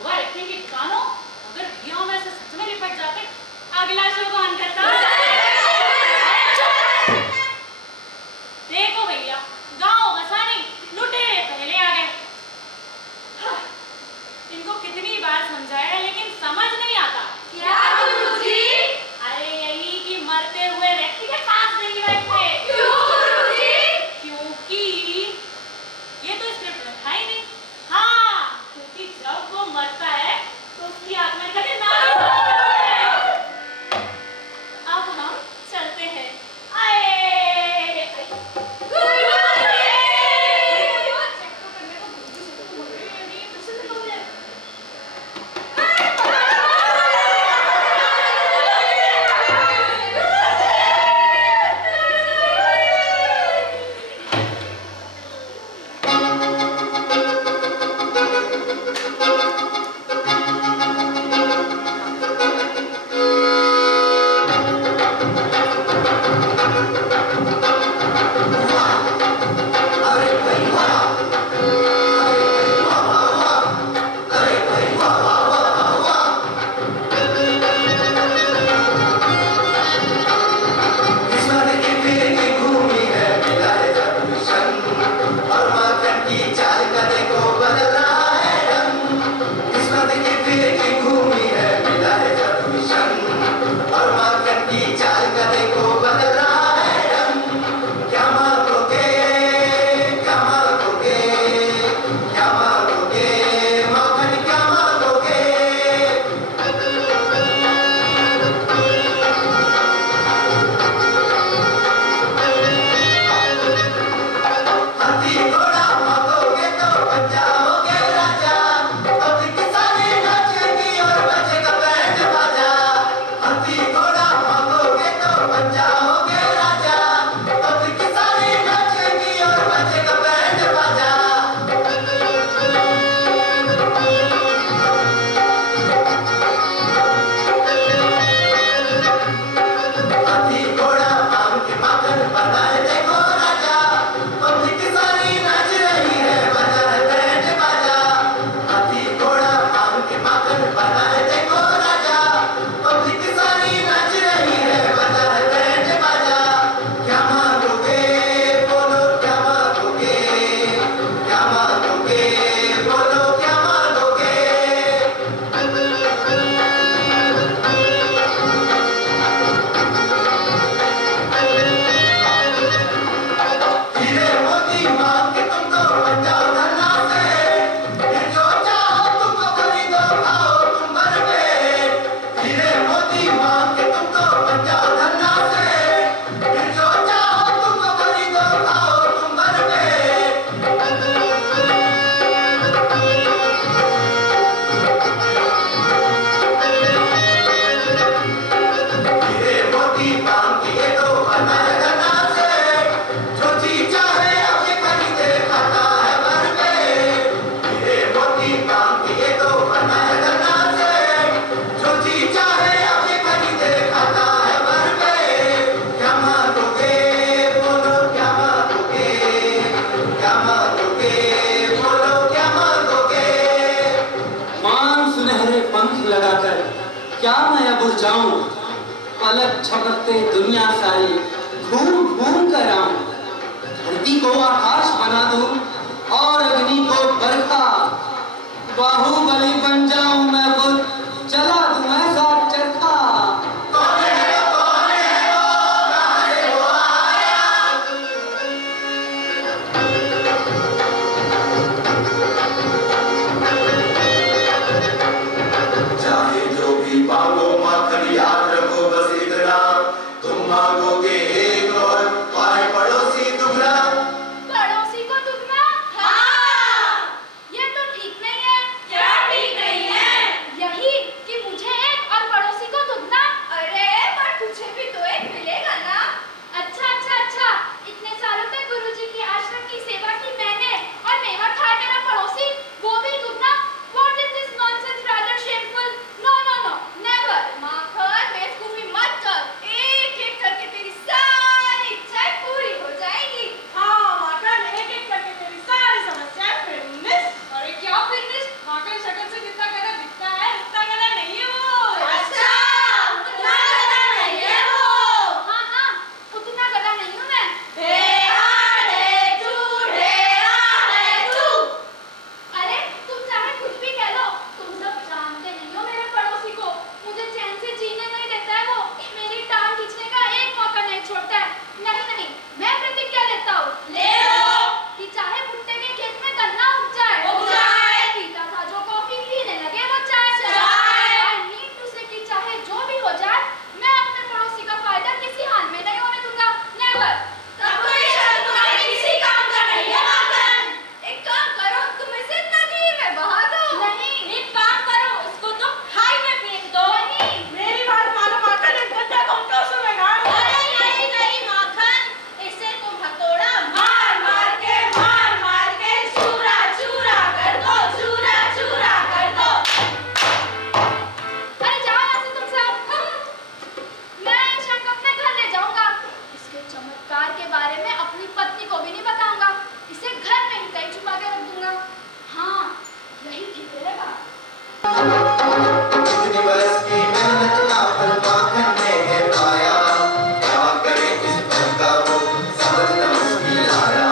ओवर एक्टिंग की दुकानों, अगर भैया में से सच में निपट जाते, अगला शो कौन करता? देखो भैया, गांव बसाने लुटेरे पहले आ गए। हाँ, इनको कितनी बार समझाया लेकिन समझ नहीं आता। क्या गुरुजी? अरे यही कि मरते हुए व्यक्ति के पास नहीं बैठते। क्यों गुरुजी? क्योंकि ये तो स्क्रिप्ट में था ही नहीं। हाँ, क्योंकि जब वो मरता है तो उसकी आत्मा कभी ना। अब जाऊं, पलक झपकते दुनिया सारी घूम घूम कर आऊं, धरती को आकाश बना दूं और अग्नि को बरखा, बाहुबली बन जाऊं मैं खुद, चला दूं ऐसा चरखा। चाहे जो भी मांगो माखन याद रखो बस इतना, तुम मांगोगे एक और पाए पड़ोसी दुगना। पड़ोसी को दुगना? हाँ। ये तो ठीक नहीं है। क्या ठीक नहीं है? यही कि मुझे एक और पड़ोसी को दुगना। अरे पर तुझे भी तो एक मिलेगा ना। अच्छा अच्छा अच्छा, इतने सालों तक गुरुजी की आश्रम की सेवा की मैंने और मेवा खाए मेरा पड़ोसी, वो भी दुगना। What is this nonsense? Rather shameful. No no no, never. माखन बेवकूफी मत कर, एक एक करके तेरी सारी इच्छाएं पूरी हो जाएगी। हाँ माखन, एक एक करके तेरी सारी समस्याएं फिनिश। अरे क्या फिनिश? माखन शक्ल से जितना गधा दिखता है उतना गधा नहीं है वो। अच्छा, उतना गधा नहीं है वो। हाँ हाँ, उतना गधा नहीं हूँ मैं। अरे तुम चाहे कुछ भी कह लो, तुम सब जानते नहीं हो मेरे पड़ोसी को। मुझे चैन से जीने नहीं देता है वो, मेरी टांग खींचने का एक मौका नहीं छोड़ता है। नहीं नहीं, मैं प्रतिज्ञा लेता हूँ। ले लो। कि चाहे भुट्टे के खेत में गन्ना उग जाए, पीता था जो कॉफी पीने लगे वो चाय। I mean to say कि चाहे जो भी हो जाए, मैं अपने पड़ोसी का फायदा किसी हाल में नहीं होने दूंगा। Never. तब तो ये शर्त तुम्हारे किसी काम का नहीं है माखन। एक काम करो, तुम इसे नदी में बहा दो। नहीं। एक काम करो, इसको तुम खाई में फेंक दो। नहीं। मेरी बात मानो माखन, एक गधा को टोसू में गाड़ दो। अरे नहीं नहीं माखन, इसे तुम हथौड़ा मार मार के चूरा चूरा कर दो, चूरा चूरा कर दो। अरे जाओ यहाँ से तुम सब। मैं ये शंख अपने घर ले जाऊंगा। इसके चमत्कार के बारे में अपनी पत्नी को भी नहीं बताऊंगा। इसे घर में ही कहीं छुपा के रख दूंगा। हाँ, यही ठीक रहेगा। इतनी बरस की मेहनत का फल माखन ने है पाया, क्या करे इस फल का वो समझ न मुश्किल आया।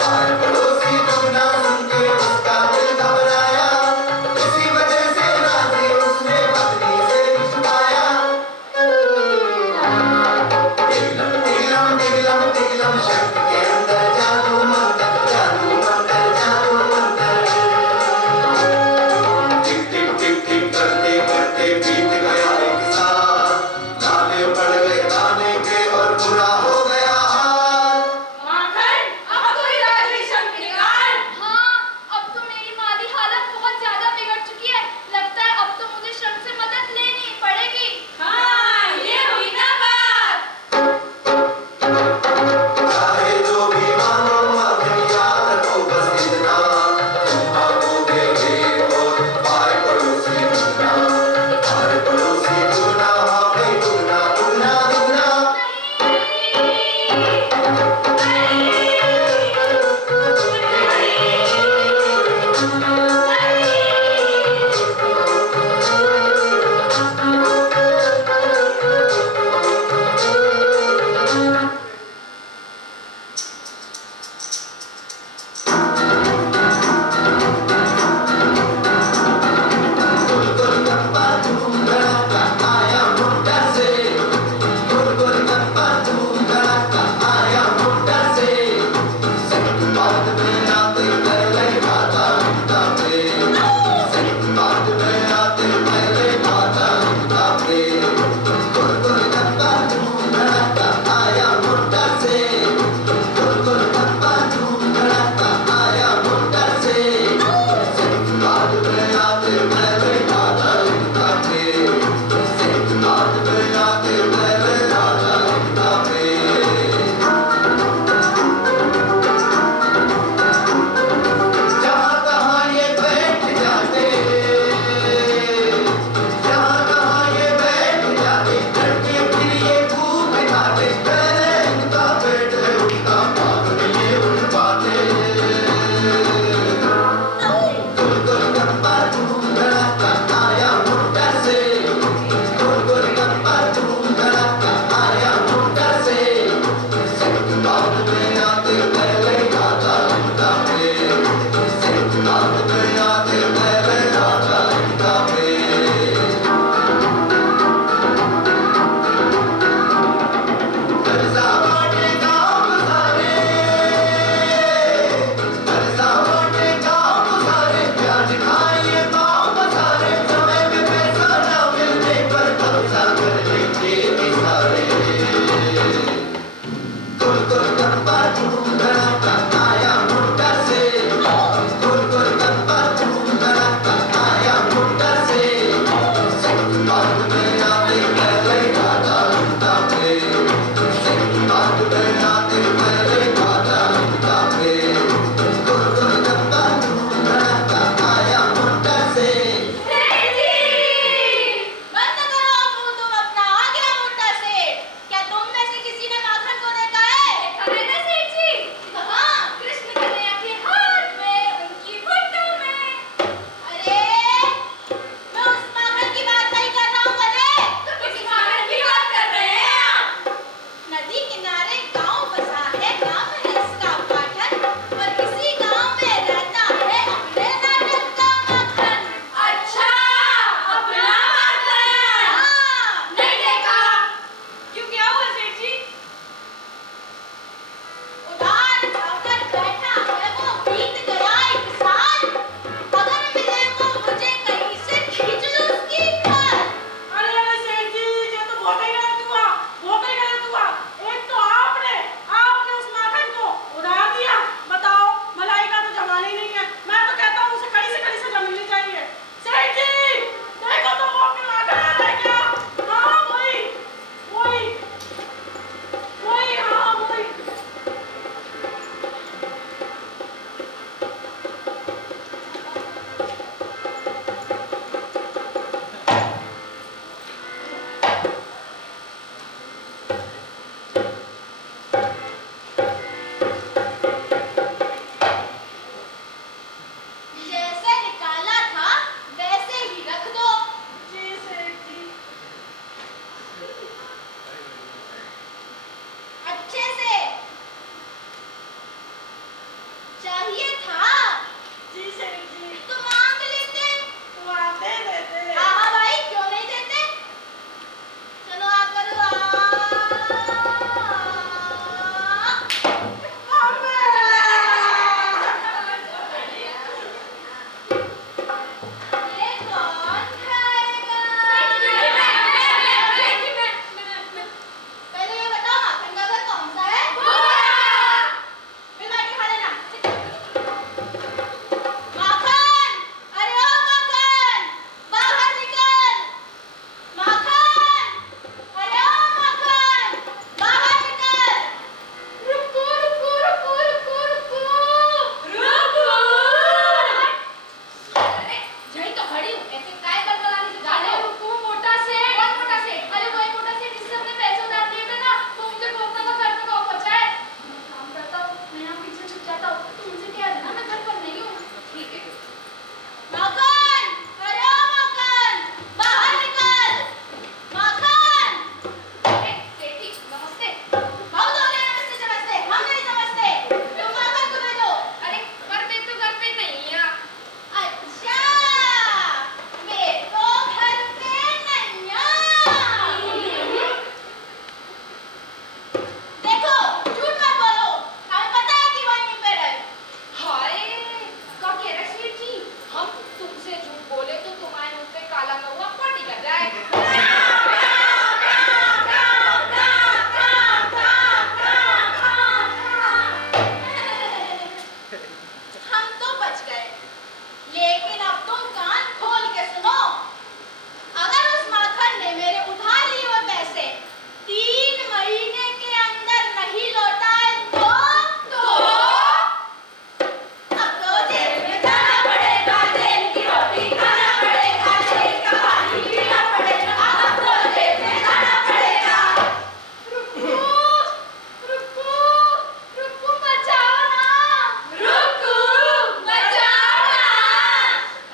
पाए पड़ोसी दुगना सुन के उसका दिल घबराया, इसी वजह से राजी उसने पत्नी से छुपाया। टिगलम टिगलम टिगलम टिगलम शंख के अंदर जादू चाहिए था। जी सेठ जी, तो मांग लेते। वहाँ दे देते। हाँ भाई, क्यों नहीं देते? चलो आ करो ये कौन खाएगा? पहले ये बताओ माखन का घर कौन सा है? फिर बैठ के खा लेना। माखन, अरे ओ माखन, बाहर निकल। माखन, अरे ओ माखन, बाहर निकल। रुको रुको रुको रुको रुको रुको। अरे यही तो खड़ी हूँ, ऐसे काय बलबलाने से जा रहे हो? रुको मोटा सेठ। कौन मोटा सेठ? अरे वही मोटा सेठ जिससे हमने पैसे उधार लिए थे ना, वो मुझे बोलता था घर तक पहुंचा है। मैं काम करता हूँ, मैं यहाँ पीछे छुप जाता हूँ, तुम मुझे कह देना मैं घर पर नहीं हूँ। ठीक है। माखन, अरे ओ माखन, बाहर निकल। माखन, अरे सेठी नमस्ते। बहुत हो गया नमस्ते नमस्ते, हम नहीं समझते। तुम माखन को भेजो। अरे घर पे तो घर पे नहीं है। अच्छा, मैं तो घर पे नहीं हूँ। देखो, झूठ मत बोलो, हमें पता है कि वहीं पे रहे। हाय, क्या कह रहे सेठ जी? हम तुमसे झूठ बोले तो तुम्हारे मुंह पे काला कौवा पार्टी कर जाए। हम तो बच गए, लेकिन अब तुम कान खोल के सुनो। अगर उस माखन ने मेरे उधार लिए हुए पैसे 3 महीने के अंदर नहीं लौटाए तो अब तो जेल में जाना पड़ेगा, जेल की रोटी खाना पड़ेगा, जेल का पानी पीना पड़ेगा, अब तो जेल में जाना पड़ेगा। रुको रुको रुको, बचाओ ना, रुको बचाओ ना।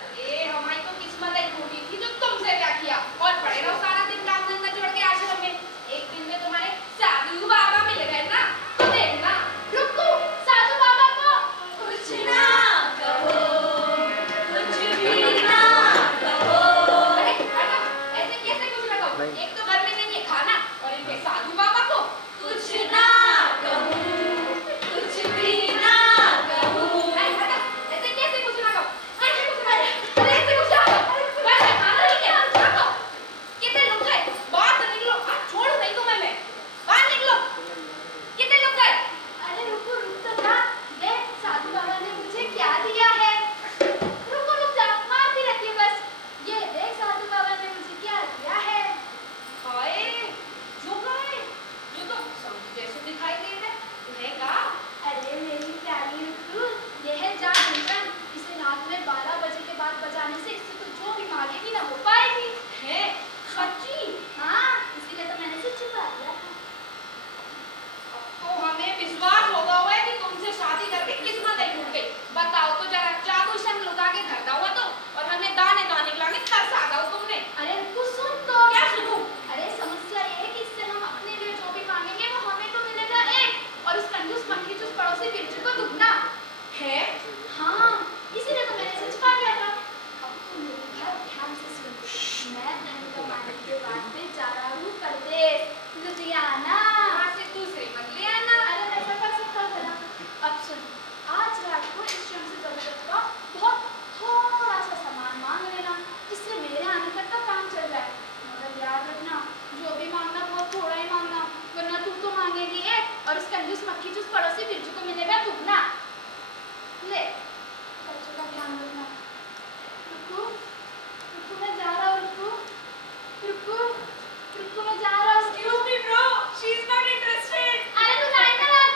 अरे हमारी तो किस्मत ही टूटी थी जो तुमसे क्या किया, और पड़े रहो सारा दिन काम धंधा छोड़ के आश्रम में। एक दिन में तुम्हारे साधु बाबा मिल गए ना, तो देखना। रुको, साधु बाबा को कुछ ना कहो, कुछ भी ना कहो। अरे हटो, ऐसे कैसे कुछ ना कहो? एक तो घर में नहीं है खाना, और इनके साधु बाबा को कुछ ना कहूँ, कुछ भी ना कहूँ। अरे हटो, ऐसे कैसे कुछ ना कहो? ऐसे कुछ ना कहो, अरे ऐसे कुछ ना कहो। वैसे खाना नहीं है, रखो। कितने लोग गए? बाहर तो निकलो, आज छोड़ नहीं तुम्हें मैं। बाहर निकलो। कितने लोग गए? अरे रुको, रुक तो जा। देख साधु बाबा ने मुझे क्या दिया है। रुको रुक जा, मारती रहती है बस। ये देख साधु बाबा ने मुझे क्या दिया है। हाय, जो गए, ये तो सब्जी जैसे दिखाई दे रहा है। तुम्हें कहा? अरे मेरी प्यारी रुकू, ये है जादूगन। इसे रात में 12 बजे के बाद बजाने से इससे तो जो भी मांगेगी ना हो पाएगी। है सच्ची? हाँ, इसीलिए तो मैंने इसे छुपा दिया था। अब तो हमें विश्वास होगा हुआ है कि तुमसे शादी करके किस्मत ही टूट गई। बताओ तो जरा, जादू संग लुका के धरता हुआ तो, और हमें दाने दाने खिलाने तरसा दो तुमने। अरे रुको, सुन तो। क्या सुनूं? अरे समस्या ये है कि इससे हम अपने लिए जो भी मांगेंगे वो हमें तो मिलेगा एक, और उस कंजूस मक्खी चूस पड़ोसी बिरजू को दुगना है। हाँ, इसीलिए तो मैंने इसे छुपा दिया था। अब तुम मेरी बात ध्यान से सुन। मैं धन कमाने के बाद में जा रहा हूँ परदेश, लुधियाना। वहाँ से दूसरी मत ले आना। अरे वैसा कर सकता था ना। अब सुन, आज रात को इस क्षण से जरूरत का बहुत थोड़ा सा सामान मांग लेना, जिससे मेरे आने तक का काम चल जाए। मगर याद रखना, जो भी मांगना बहुत थोड़ा ही मांगना, वरना तू तो मांगेगी एक, और उस कंजूस मक्खी चूस पड़ोसी बिरजू को मिलेगा दुगना। ले, बच्चों का ध्यान रखना। रुको रुको, मैं जा रहा हूँ। रुको रुको रुको, मैं जा रहा हूँ। Excuse me bro, she is not interested. अरे तू लाइन में लग।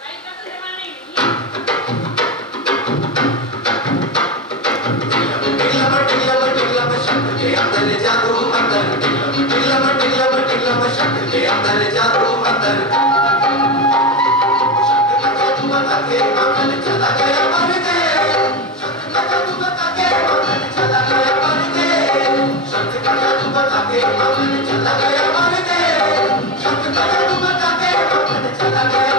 लाइन का तो जमाना ही नहीं है। चला गया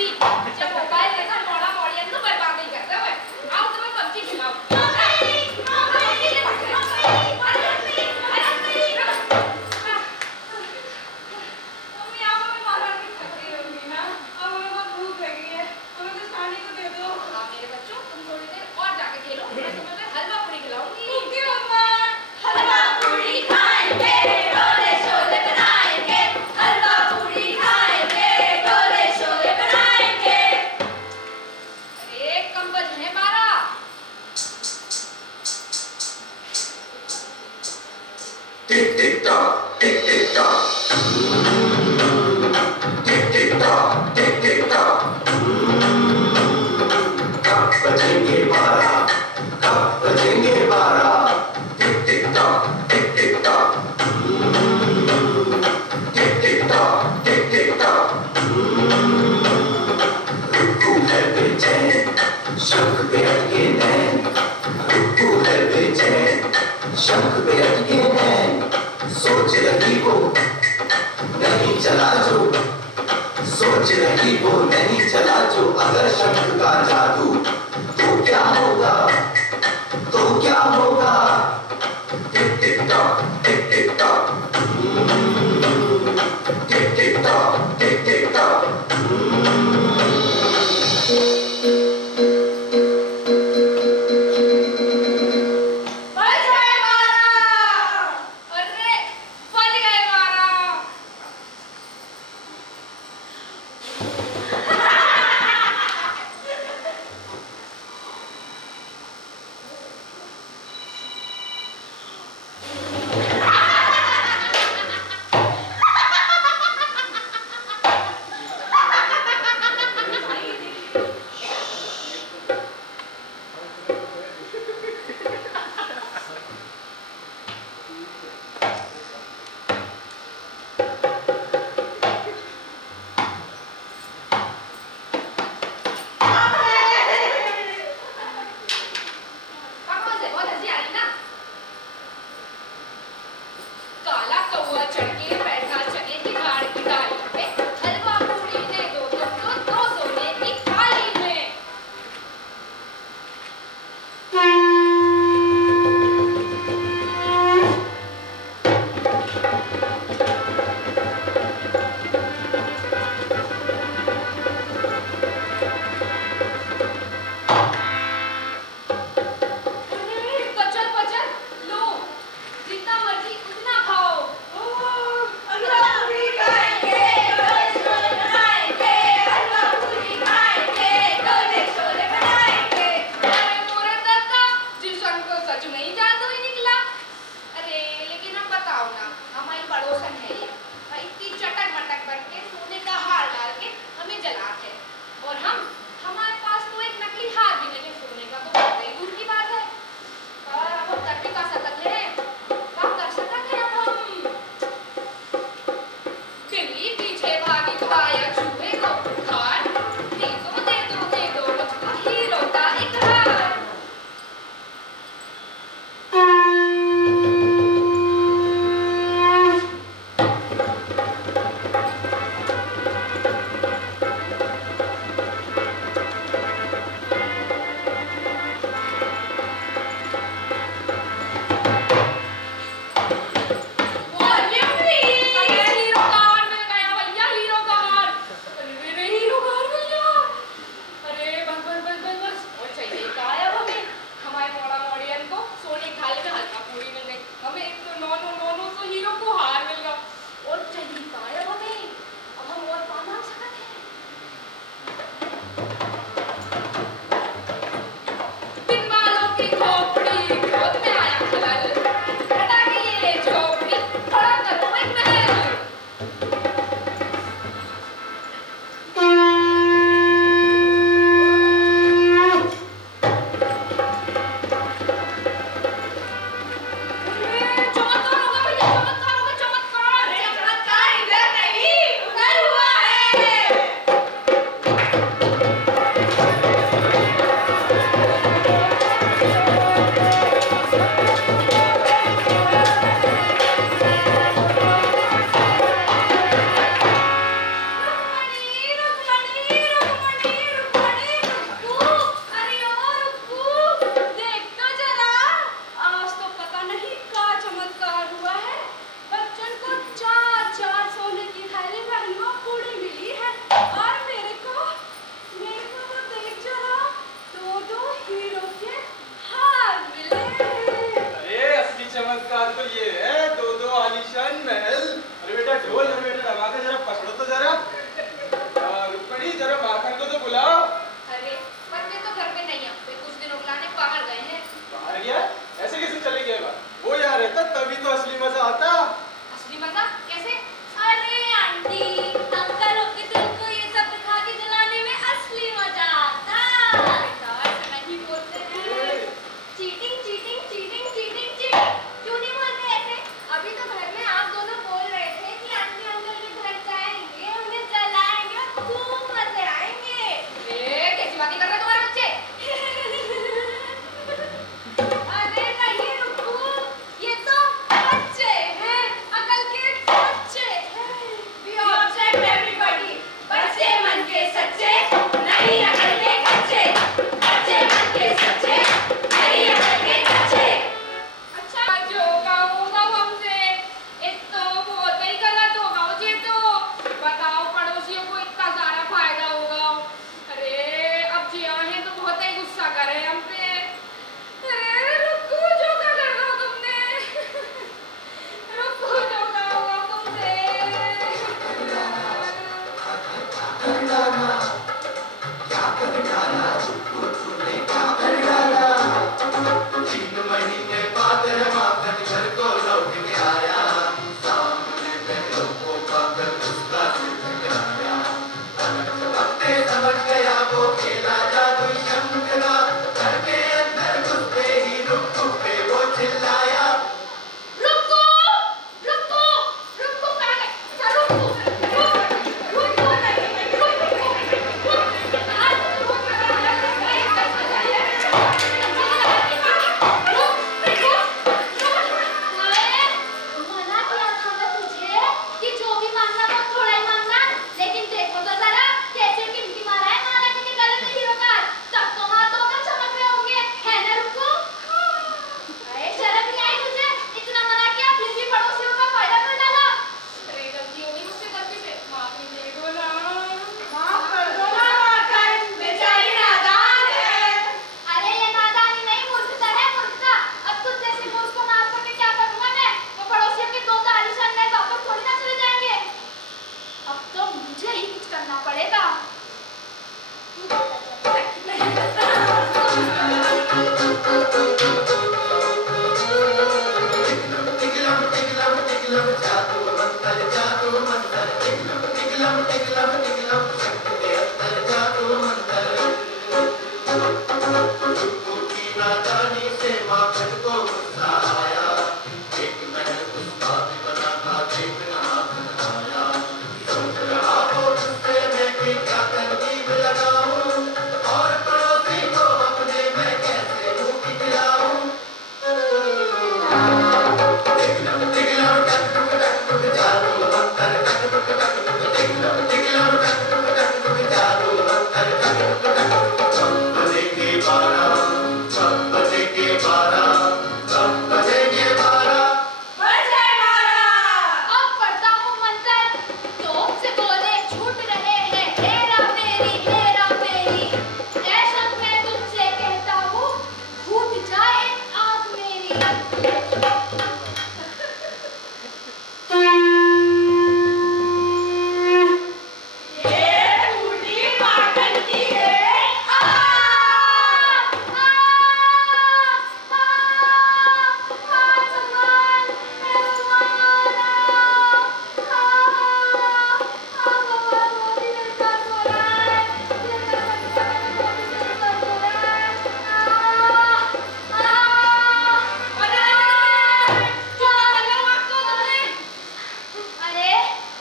पबजी जब मोबाइल जैसा बड़ा ऑडियंस तो बर्बाद नहीं करते हुए आओ तुम्हें पबजी खिलाओ मेरे बच्चों तुम थोड़ी देर और जाके खेलो मैं तुम्हें हलवा पूरी खिलाऊंगी हलवा पूरी खाएंगे डोले शोले बनाएंगे हलवा पूरी खाएंगे डोले शोले बनाएंगे अरे कम बजने मारा tick tick tock tick tick tock tick tick tock tick tick tock कब बजेंगे 12 कब बजेंगे 12 tick tick tock tick tick tock tick tick tock tick tick tock रुकू है बेचैन शंख पे अटके नैन रुकू है बेचैन शंख पे अटके नैन सोच रही वो नहीं चला जो सोच रही वो नहीं चला जो अगर शंख का जादू तो क्या होगा तो क्या होगा tick tick tock tick tick tock tick tick tock tick tick tock बज गए 12 अरे बज गए 12 टिक वो खेला जादू शंकरा घर के अंदर घुसते ही रुक पे वो चिल्लाया रुको रुको रुको कहाँ गए? अच्छा, रुको मना किया था मैं तुझे कि जो भी मांगना वो थोड़ा ही मांगना, लेकिन देखो तो जरा कैसे टिमटी मारा है महारानी के गले में हीरो का। तब तो हाथों में चमक रहे होंगे, है ना? रुको, अरे शर्म नहीं आई तुझे? इतना मना किया फिर भी पड़ोसियों का फायदा कर डाला। अरे गलती हो गई मुझसे, गलती से माफी दे दो ना। माफ कर दो ना माता, बेचारी नादान है। अरे ये नादानी नहीं, मूर्खता है, मूर्खता। अब तुझ जैसे मूर्ख को माफ करके क्या करूंगा मैं? वो पड़ोसियों के दो आलीशान महल वापस थोड़ी ना चले जाएंगे। अब तो मुझे ही कुछ करना पड़ेगा। टिकलम टिकलम टिकलम जादू मंतर टिकलम टिकलम टिकलम शक्ति के अंदर जादू मंतर रुक्कू की नादानी से माखन को गुस्सा आया एक महल उसका भी बना था देखना माखन आया सोच रहा वो गुस्से में कि क्या तरकीब लगाऊं और पड़ोसी को अपने मैं कैसे मुंह खिलाऊं टिकलम टिकलम टक टुक टक टुक जादू मंतर टक टुक टक टुक टिकलम टिकलम टक टुक टक टुक जादू मंतर टक टुक टक टुक बजेंगे 12 कब बजेंगे 12 कब बजेंगे 12 बजे मारा। अब पढ़ता हूँ मंत्र, तोप से बोले छूट रहे हैं हेरा फेरी। ऐसा मैं तुझसे कहता हूँ, फूट जाए आग मेरी। ये टूटी माखन की है। अरे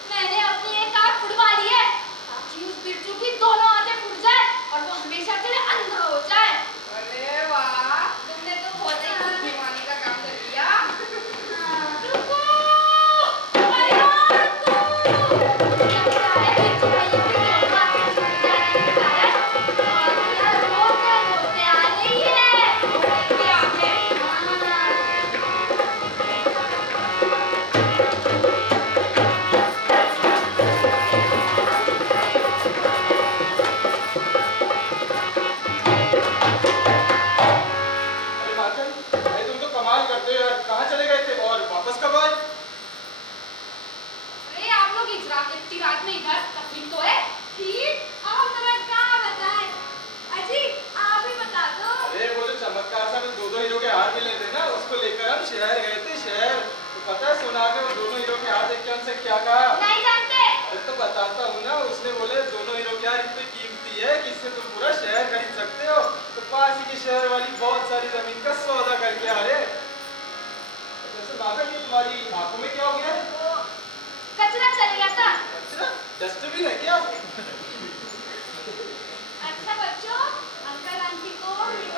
मैंने अपनी एक आँख फुड़वा ली है ताकि उस बिरजू की दोनों आंखें फूट जाए और वो हमेशा के लिए अंधा हो जाए। अरे वाह, तुमने तो बहुत ही बुद्धिमानी का काम कर दिया। रुको, अरे रुको। लगता है बिरजू भाई की दोनों आंखें फूट जाने के कारण और यह रोते रोते आ रही है। उनकी आंखें अरे माखन, भाई तुम तो कमाल करते हो यार। कहाँ चले गए थे और वापस कब आए? अरे आप लोग इतनी रात में इधर तकलीफ तो है। ठीक, अब तुम्हें क्या बताएं? अजी आप ही बता दो। अरे वो जो चमत्कार सा में दो हीरो के हार मिले थे ना, उसको लेकर हम शहर गए थे। शहर तो पता है, सुना के वो दोनों हीरो के हार देख के उनसे क्या कहा? नहीं जानते। अरे तो बताता हूँ ना। उसने बोले दोनों हीरो के हार इतनी कीमती है कि इससे तुम पूरा शहर खरीद सकते हो। तो पास ही के शहर वाली बहुत सारी जमीन का सौदा करके आ रहे। वैसे माखन, ये तुम्हारी आंखों में क्या हो गया है? कचरा चल गया था। अच्छा, डस्टबिन है क्या? अच्छा बच्चों, अंकल आंटी को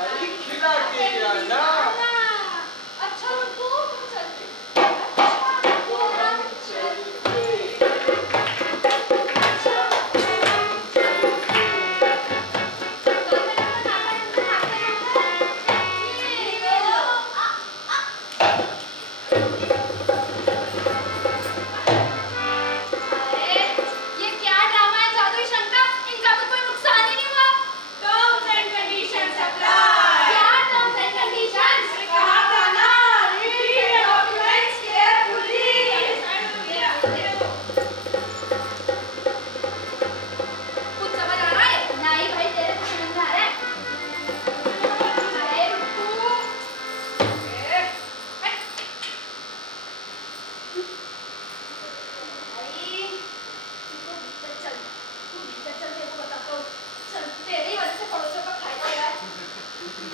अरे खिला के आना। अच्छा रुको, तुम चलते। अच्छा रुको, हम चलते। अरे ये क्या ड्रामा है जादू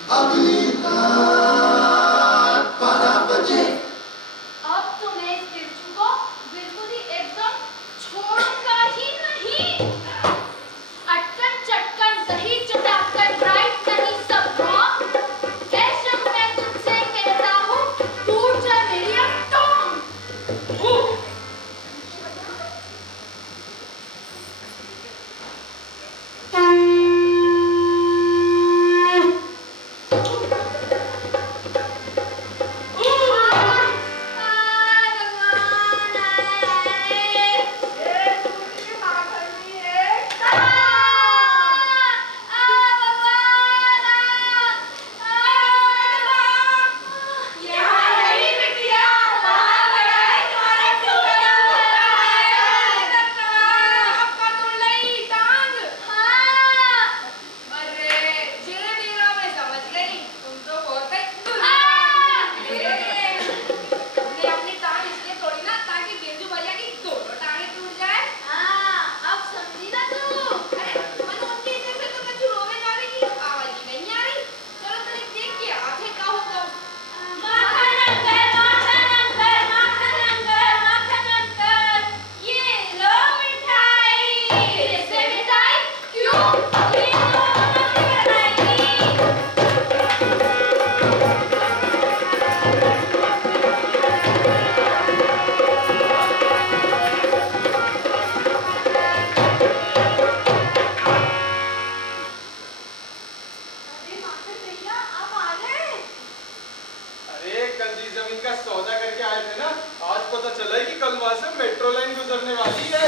अगली रात 12 बजे। अब तो मैं इस बिरजू को बिल्कुल ही एकदम छोड़ूंगा ही नहीं। अटकन चटकन दही चटाकन राइट नहीं सब रॉन्ग। ऐसा मैं तुझसे कहता हूँ टूट जा मेरी अब टोंग। अरे कल जिस जमीन का सौदा करके आए थे ना, आज पता चला है कि कल वहां से मेट्रो लाइन गुजरने वाली है।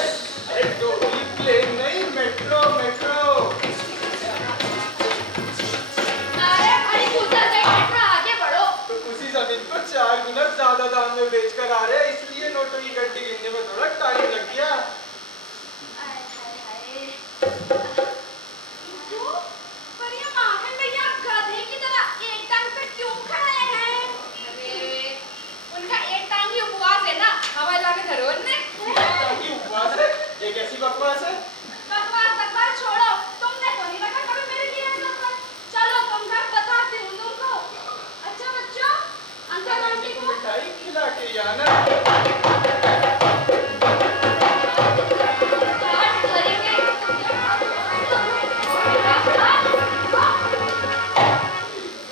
अरे डोरी प्लेन नहीं, मेट्रो मेट्रो। अरे भाई गुजर गई मेट्रो, आगे बढ़ो। तो उसी जमीन को 4 गुना ज्यादा दाम में बेचकर आ रहे हैं, इसलिए नोटों की गड्डी गिनने में थोड़ा टाइम लग गया। हाय हाय हाय। क्यों? पर ये माखन भैया गधे की तरह एक टांग पे क्यों खड़े हैं? अरे उनका एक टांग ही उपवास है ना, हवा लाके धरो ने। ये उपवास है? ये कैसी बकवास है? बकवास बकवास छोड़ो, तुमने तो नहीं रखा कभी मेरे लिए ऐसा पर। चलो तुम सब बताती हूँ तुमको। अच्छा बच्चों, अंकल आंटी को मिठाई खिला के आना। बात करेंगे।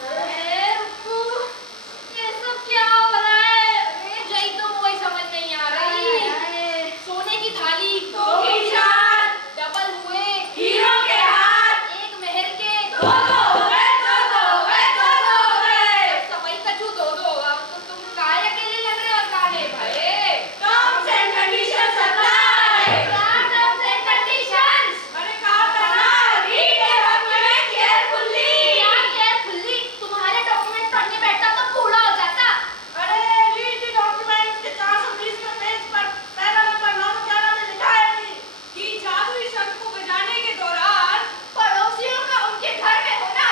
अरे रुको, ये सब क्या हो रहा है? जय तो मुझे समझ नहीं आ रही। सोने की थाली, दो की चार, डबल हुए, हीरो के हाथ, एक मेहर के, दो दो हो गए, दो दो हो गए, दो दो हो गए। सवाई कछू दो दो, अब तो तुम काय अकेले लग रहे हो गाने भाई। Terms and conditions apply. क्या टर्म्स एंड कंडीशंस? अरे कहा था ना, रीड योर डॉक्यूमेंट केयरफुली। क्या केयरफुली? तुम्हारे डॉक्यूमेंट पढ़ने बैठता तो पूरा हो जाता। अरे रीड द डॉक्यूमेंट के 420वें पेज पर पैरा नंबर 9 11 में लिखा है कि जादुई शंख को बजाने के दौरान पड़ोसियों का उनके घर में होना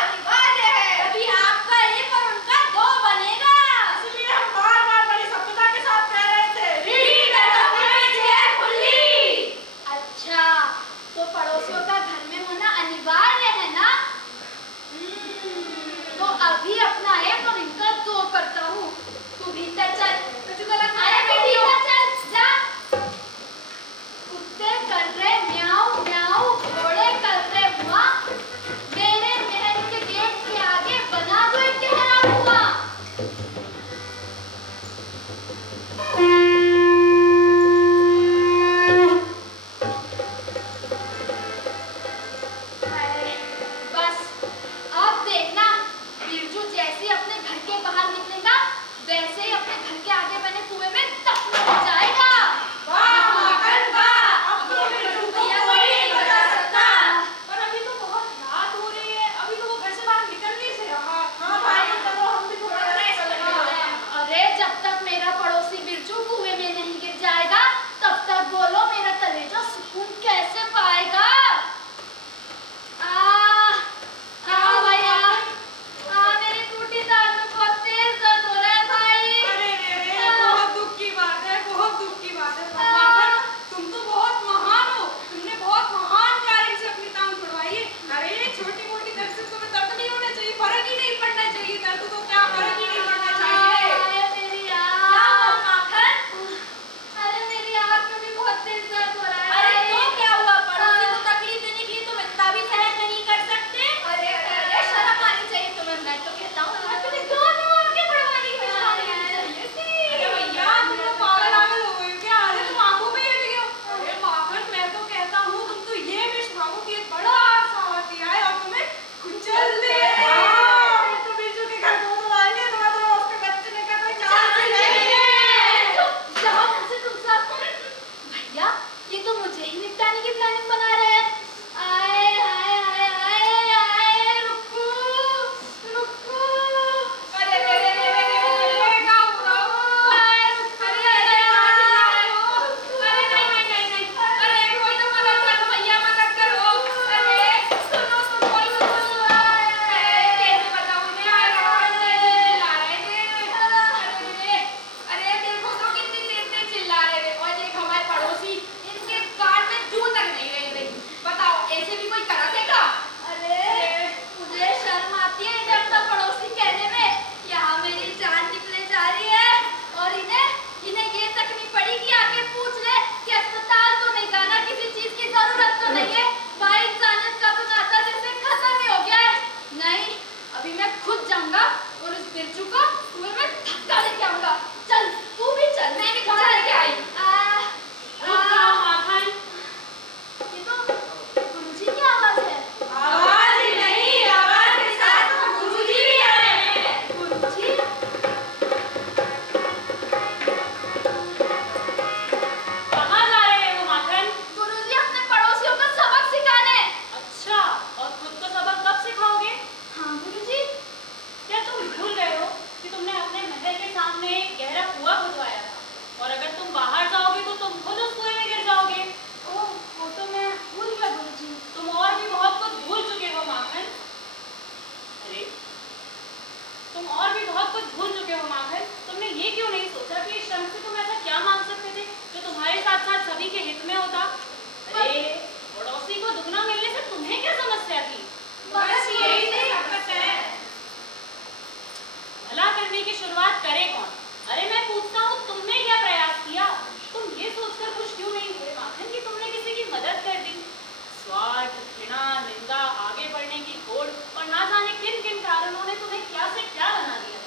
घृणा, निंदा, आगे बढ़ने की होड़ और ना जाने किन किन कारणों ने तुम्हें क्या से क्या बना दिया।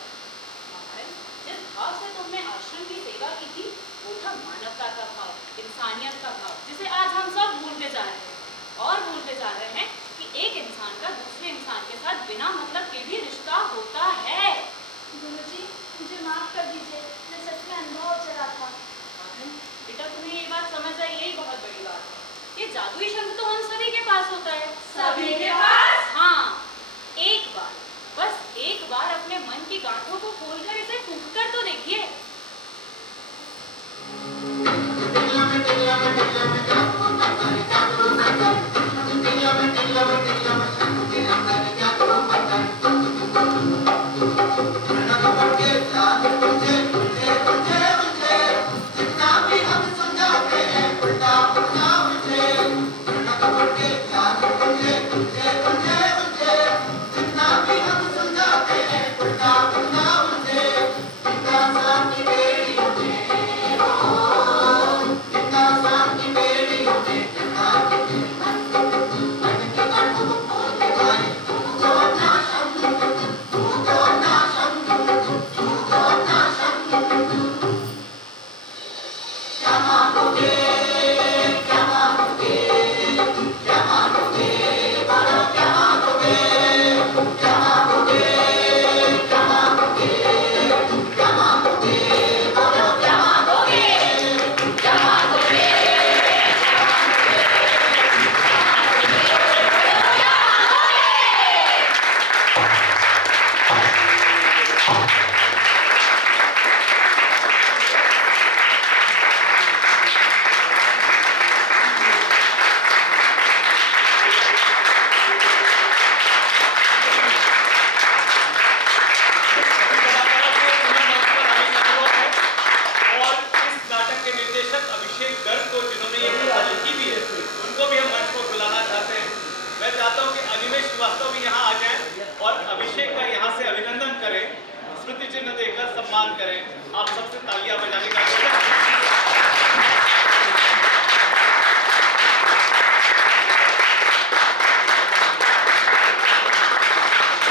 माधव, जिस भाव से तुमने आश्रम की सेवा की थी वो था मानवता का भाव, इंसानियत का भाव, जिसे आज हम सब भूलते जा रहे हैं। और भूलते जा रहे हैं कि एक इंसान का दूसरे इंसान के साथ बिना मतलब के भी रिश्ता होता है। गुरुजी, मुझे माफ कर दीजिए, मैं सच में अनुभव चला था। बेटा, तुम्हें ये बात समझ आई, यही बहुत बड़ी बात है। ये जादुई शब्द तो हम सभी के पास होता है। सभी के पास? हाँ, एक बार, बस एक बार अपने मन की गांठों को खोलकर इसे फूंक कर तो देखिए।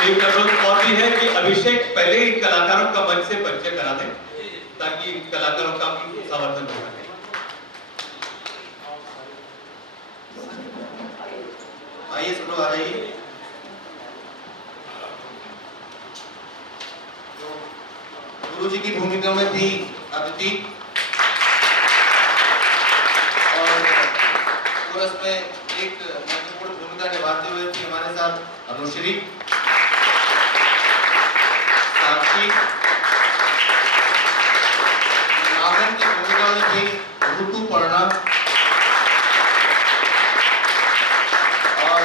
एक अनुरोध और भी है कि अभिषेक पहले ही कलाकारों का मंच से परिचय करा दें ताकि कलाकारों का भी समर्थन हो सके। आइए सुनो, आ रही गुरु जी की भूमिका में थी अदिति और कोरस में एक महत्वपूर्ण भूमिका निभाते हुए थी हमारे साथ अनुश्री, साक्षी, नागन की भूमिका में थी ऋतुपर्णा और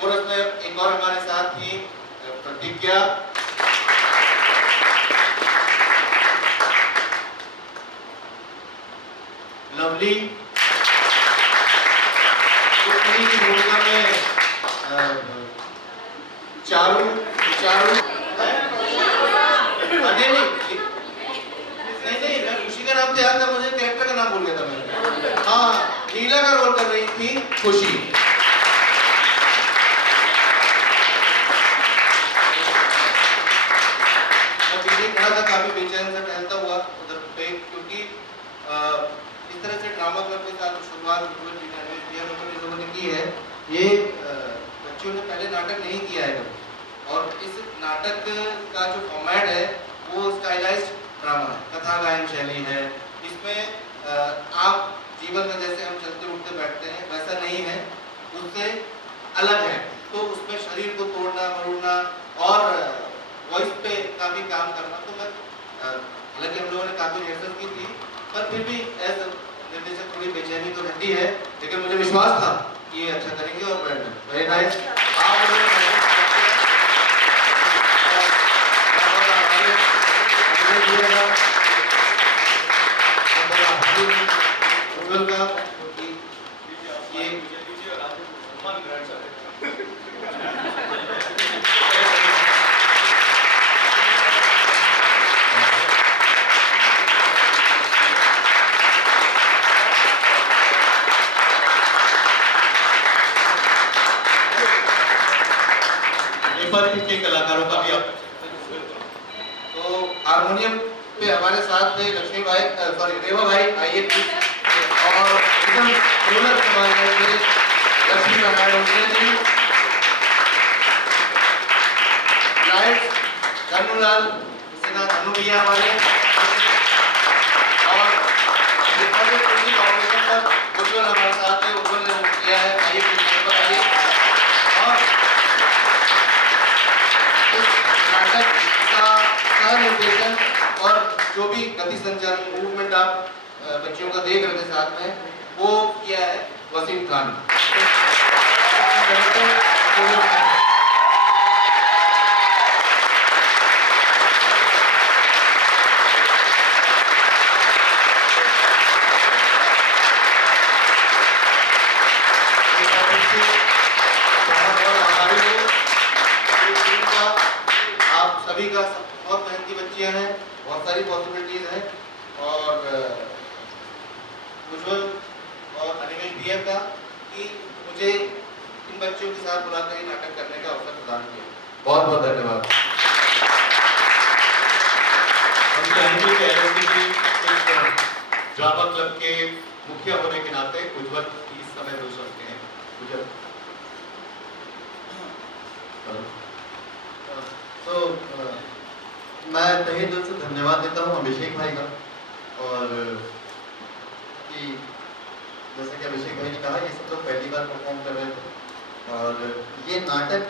कोरस में एक और हमारे साथ थी प्रतिज्ञा, लवली, उन्हीं की भूमिका में चारू नहीं, मैं खुशी का नाम तो याद था मुझे, कैरेक्टर का नाम भूल गया था मैं। हाँ, नीला का रोल कर रही थी खुशी। मैं पीछे खड़ा था काफी बेचैन से टहलता हुआ उधर पे, क्योंकि इस तरह से ड्रामा क्लब के साथ शुरुआत लोगों ने की है। ये बच्चों ने पहले नाटक नहीं किया है और इस नाटक का जो फॉर्मेट है वो स्टाइलाइज्ड ड्रामा है, कथा गायन शैली है। इसमें आप जीवन में जैसे हम चलते उठते बैठते हैं वैसा नहीं है, उससे अलग है। तो उसमें शरीर को तोड़ना मरोड़ना और वॉइस पे काफी काम करना, तो मैं हालांकि हम लोगों ने काफी रिहर्सल की थी पर फिर भी एज निर्देशक थोड़ी बेचैनी तो रहती है, लेकिन मुझे विश्वास था कि ये अच्छा करेंगे और वेरी नाइस। आप लोगों ने मंच के कलाकारों का भी आप तो हारमोनियम पे हमारे साथ थे लक्ष्मी भाई, सॉरी रेवा भाई, आइए प्लीज। और एकदम ढोलक संभाल रहे थे लक्ष्मी नारायण जी। लाइट्स धनुलाल सेना धनु भैया हमारे। और रिकॉर्डिंग म्यूजिक ऑपरेशन पर उज्जवल हमारे साथ है, उज्जवल ने किया है, आइए प्लीज बताइए। और इस नाटक का निर्देशन और जो भी गति संचालन मूवमेंट आप बच्चों का देख रहे थे साथ में, वो किया है वसीम खान। आप सभी का बहुत मेहनती बच्चियां हैं, बहुत सारी पॉसिबिलिटीज हैं। और उज्जवल और अनिमेश भैया का कि मुझे इन बच्चों के साथ बुलाकर ये नाटक करने का अवसर प्रदान किया, बहुत बहुत धन्यवाद। हम चाहेंगे कि एलएसडी ड्रामा क्लब के मुखिया होने के नाते उज्जवल इस समय दो शब्द हैं। उज्जवल तो मैं तहे दिल से धन्यवाद देता हूँ अभिषेक भाई का। और कि जैसे कि अभिषेक भाई ने कहा, ये सब लोग पहली बार परफॉर्म कर रहे थे और ये नाटक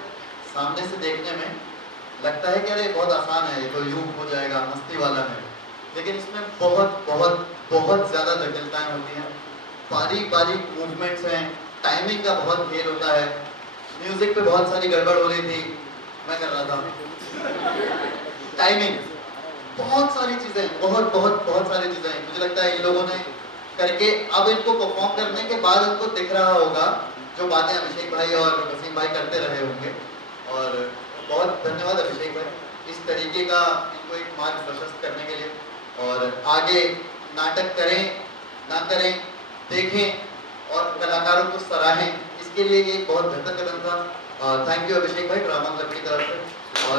सामने से देखने में लगता है कि अरे बहुत आसान है, ये तो यूं हो जाएगा, मस्ती वाला है, लेकिन इसमें बहुत बहुत बहुत ज़्यादा जटिलताएं होती हैं, बारीक बारीक मूवमेंट्स हैं, टाइमिंग का बहुत खेल होता है। म्यूजिक पे बहुत सारी गड़बड़ हो रही थी, मैं कर रहा था। टाइमिंग, बहुत सारी चीजें, बहुत बहुत बहुत सारी चीजें मुझे लगता है इन लोगों ने करके अब इनको परफॉर्म करने के बाद इनको दिख रहा होगा जो बातें अभिषेक भाई और वसीम भाई करते रहे होंगे। और बहुत धन्यवाद अभिषेक भाई इस तरीके का इनको एक मार्ग प्रशस्त करने के लिए। और आगे नाटक करें ना करें, देखें और कलाकारों को सराहें, इसके लिए ये एक बहुत बेहतर कदम था। थैंक यू अभिषेक भाई ड्रामा क्लब की तरफ से। और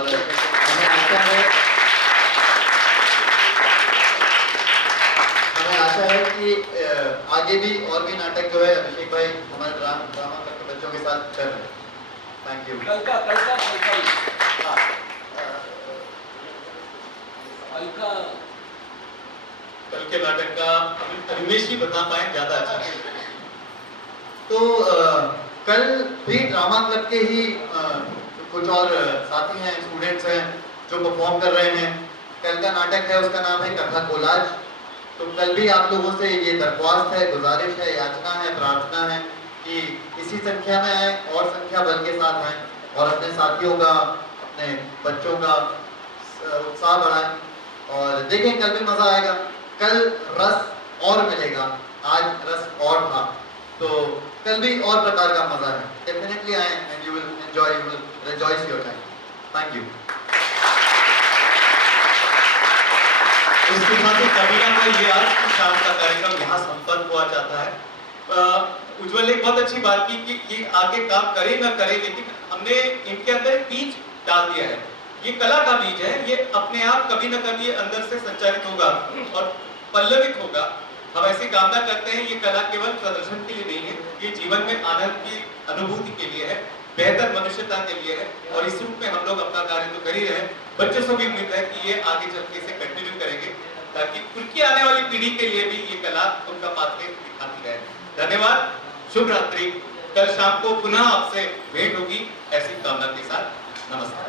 हमें आशा है कि आगे भी और भी नाटक जो है अभिषेक भाई हमारे ड्रामा क्लब के बच्चों के साथ कर रहे हैं। Thank you. कल के नाटक का अनिमेश ही बता पाए ज्यादा अच्छा। तो कल भी ड्रामा क्लब के ही कुछ और साथी हैं, स्टूडेंट्स हैं जो परफॉर्म कर रहे हैं। कल का नाटक है, उसका नाम है कथा कोलाज। तो कल भी आप लोगों से ये दरख्वास्त है, गुजारिश है, याचना है, प्रार्थना है कि इसी संख्या में आए और संख्या बल के साथ आए और अपने साथियों का, अपने बच्चों का उत्साह बढ़ाएं। और देखें कल भी मजा आएगा। कल रस और मिलेगा, आज रस और था, तो कल भी और प्रकार का मजा है। डेफिनेटली आए and you will enjoy, you will rejoice your time. Thank you. इसके साथ ही कबीरा का ये आज की शाम का कार्यक्रम यहाँ संपन्न हुआ जाता है। उज्जवल ने एक बहुत अच्छी बात की कि ये आगे काम करे ना करे, लेकिन हमने इनके अंदर बीज डाल दिया है। ये कला का बीज है, ये अपने आप कभी ना कभी अंदर से संचारित होगा और पल्लवित होगा। हम ऐसी कामना करते हैं ये कला केवल प्रदर्शन के लिए नहीं है, ये जीवन में आनंद की अनुभूति के लिए है, बेहतर मनुष्यता के लिए है। और इस रूप में हम लोग अपना कार्य तो कर ही रहे हैं। बच्चों से भी उम्मीद है कि ये आगे चल के इसे कंटिन्यू करेंगे ताकि उनकी आने वाली पीढ़ी के लिए भी ये कला उनका पात्र दिखाती रहे। धन्यवाद, शुभ रात्रि। कल शाम को पुनः आपसे भेंट होगी ऐसी कामना के साथ। नमस्कार।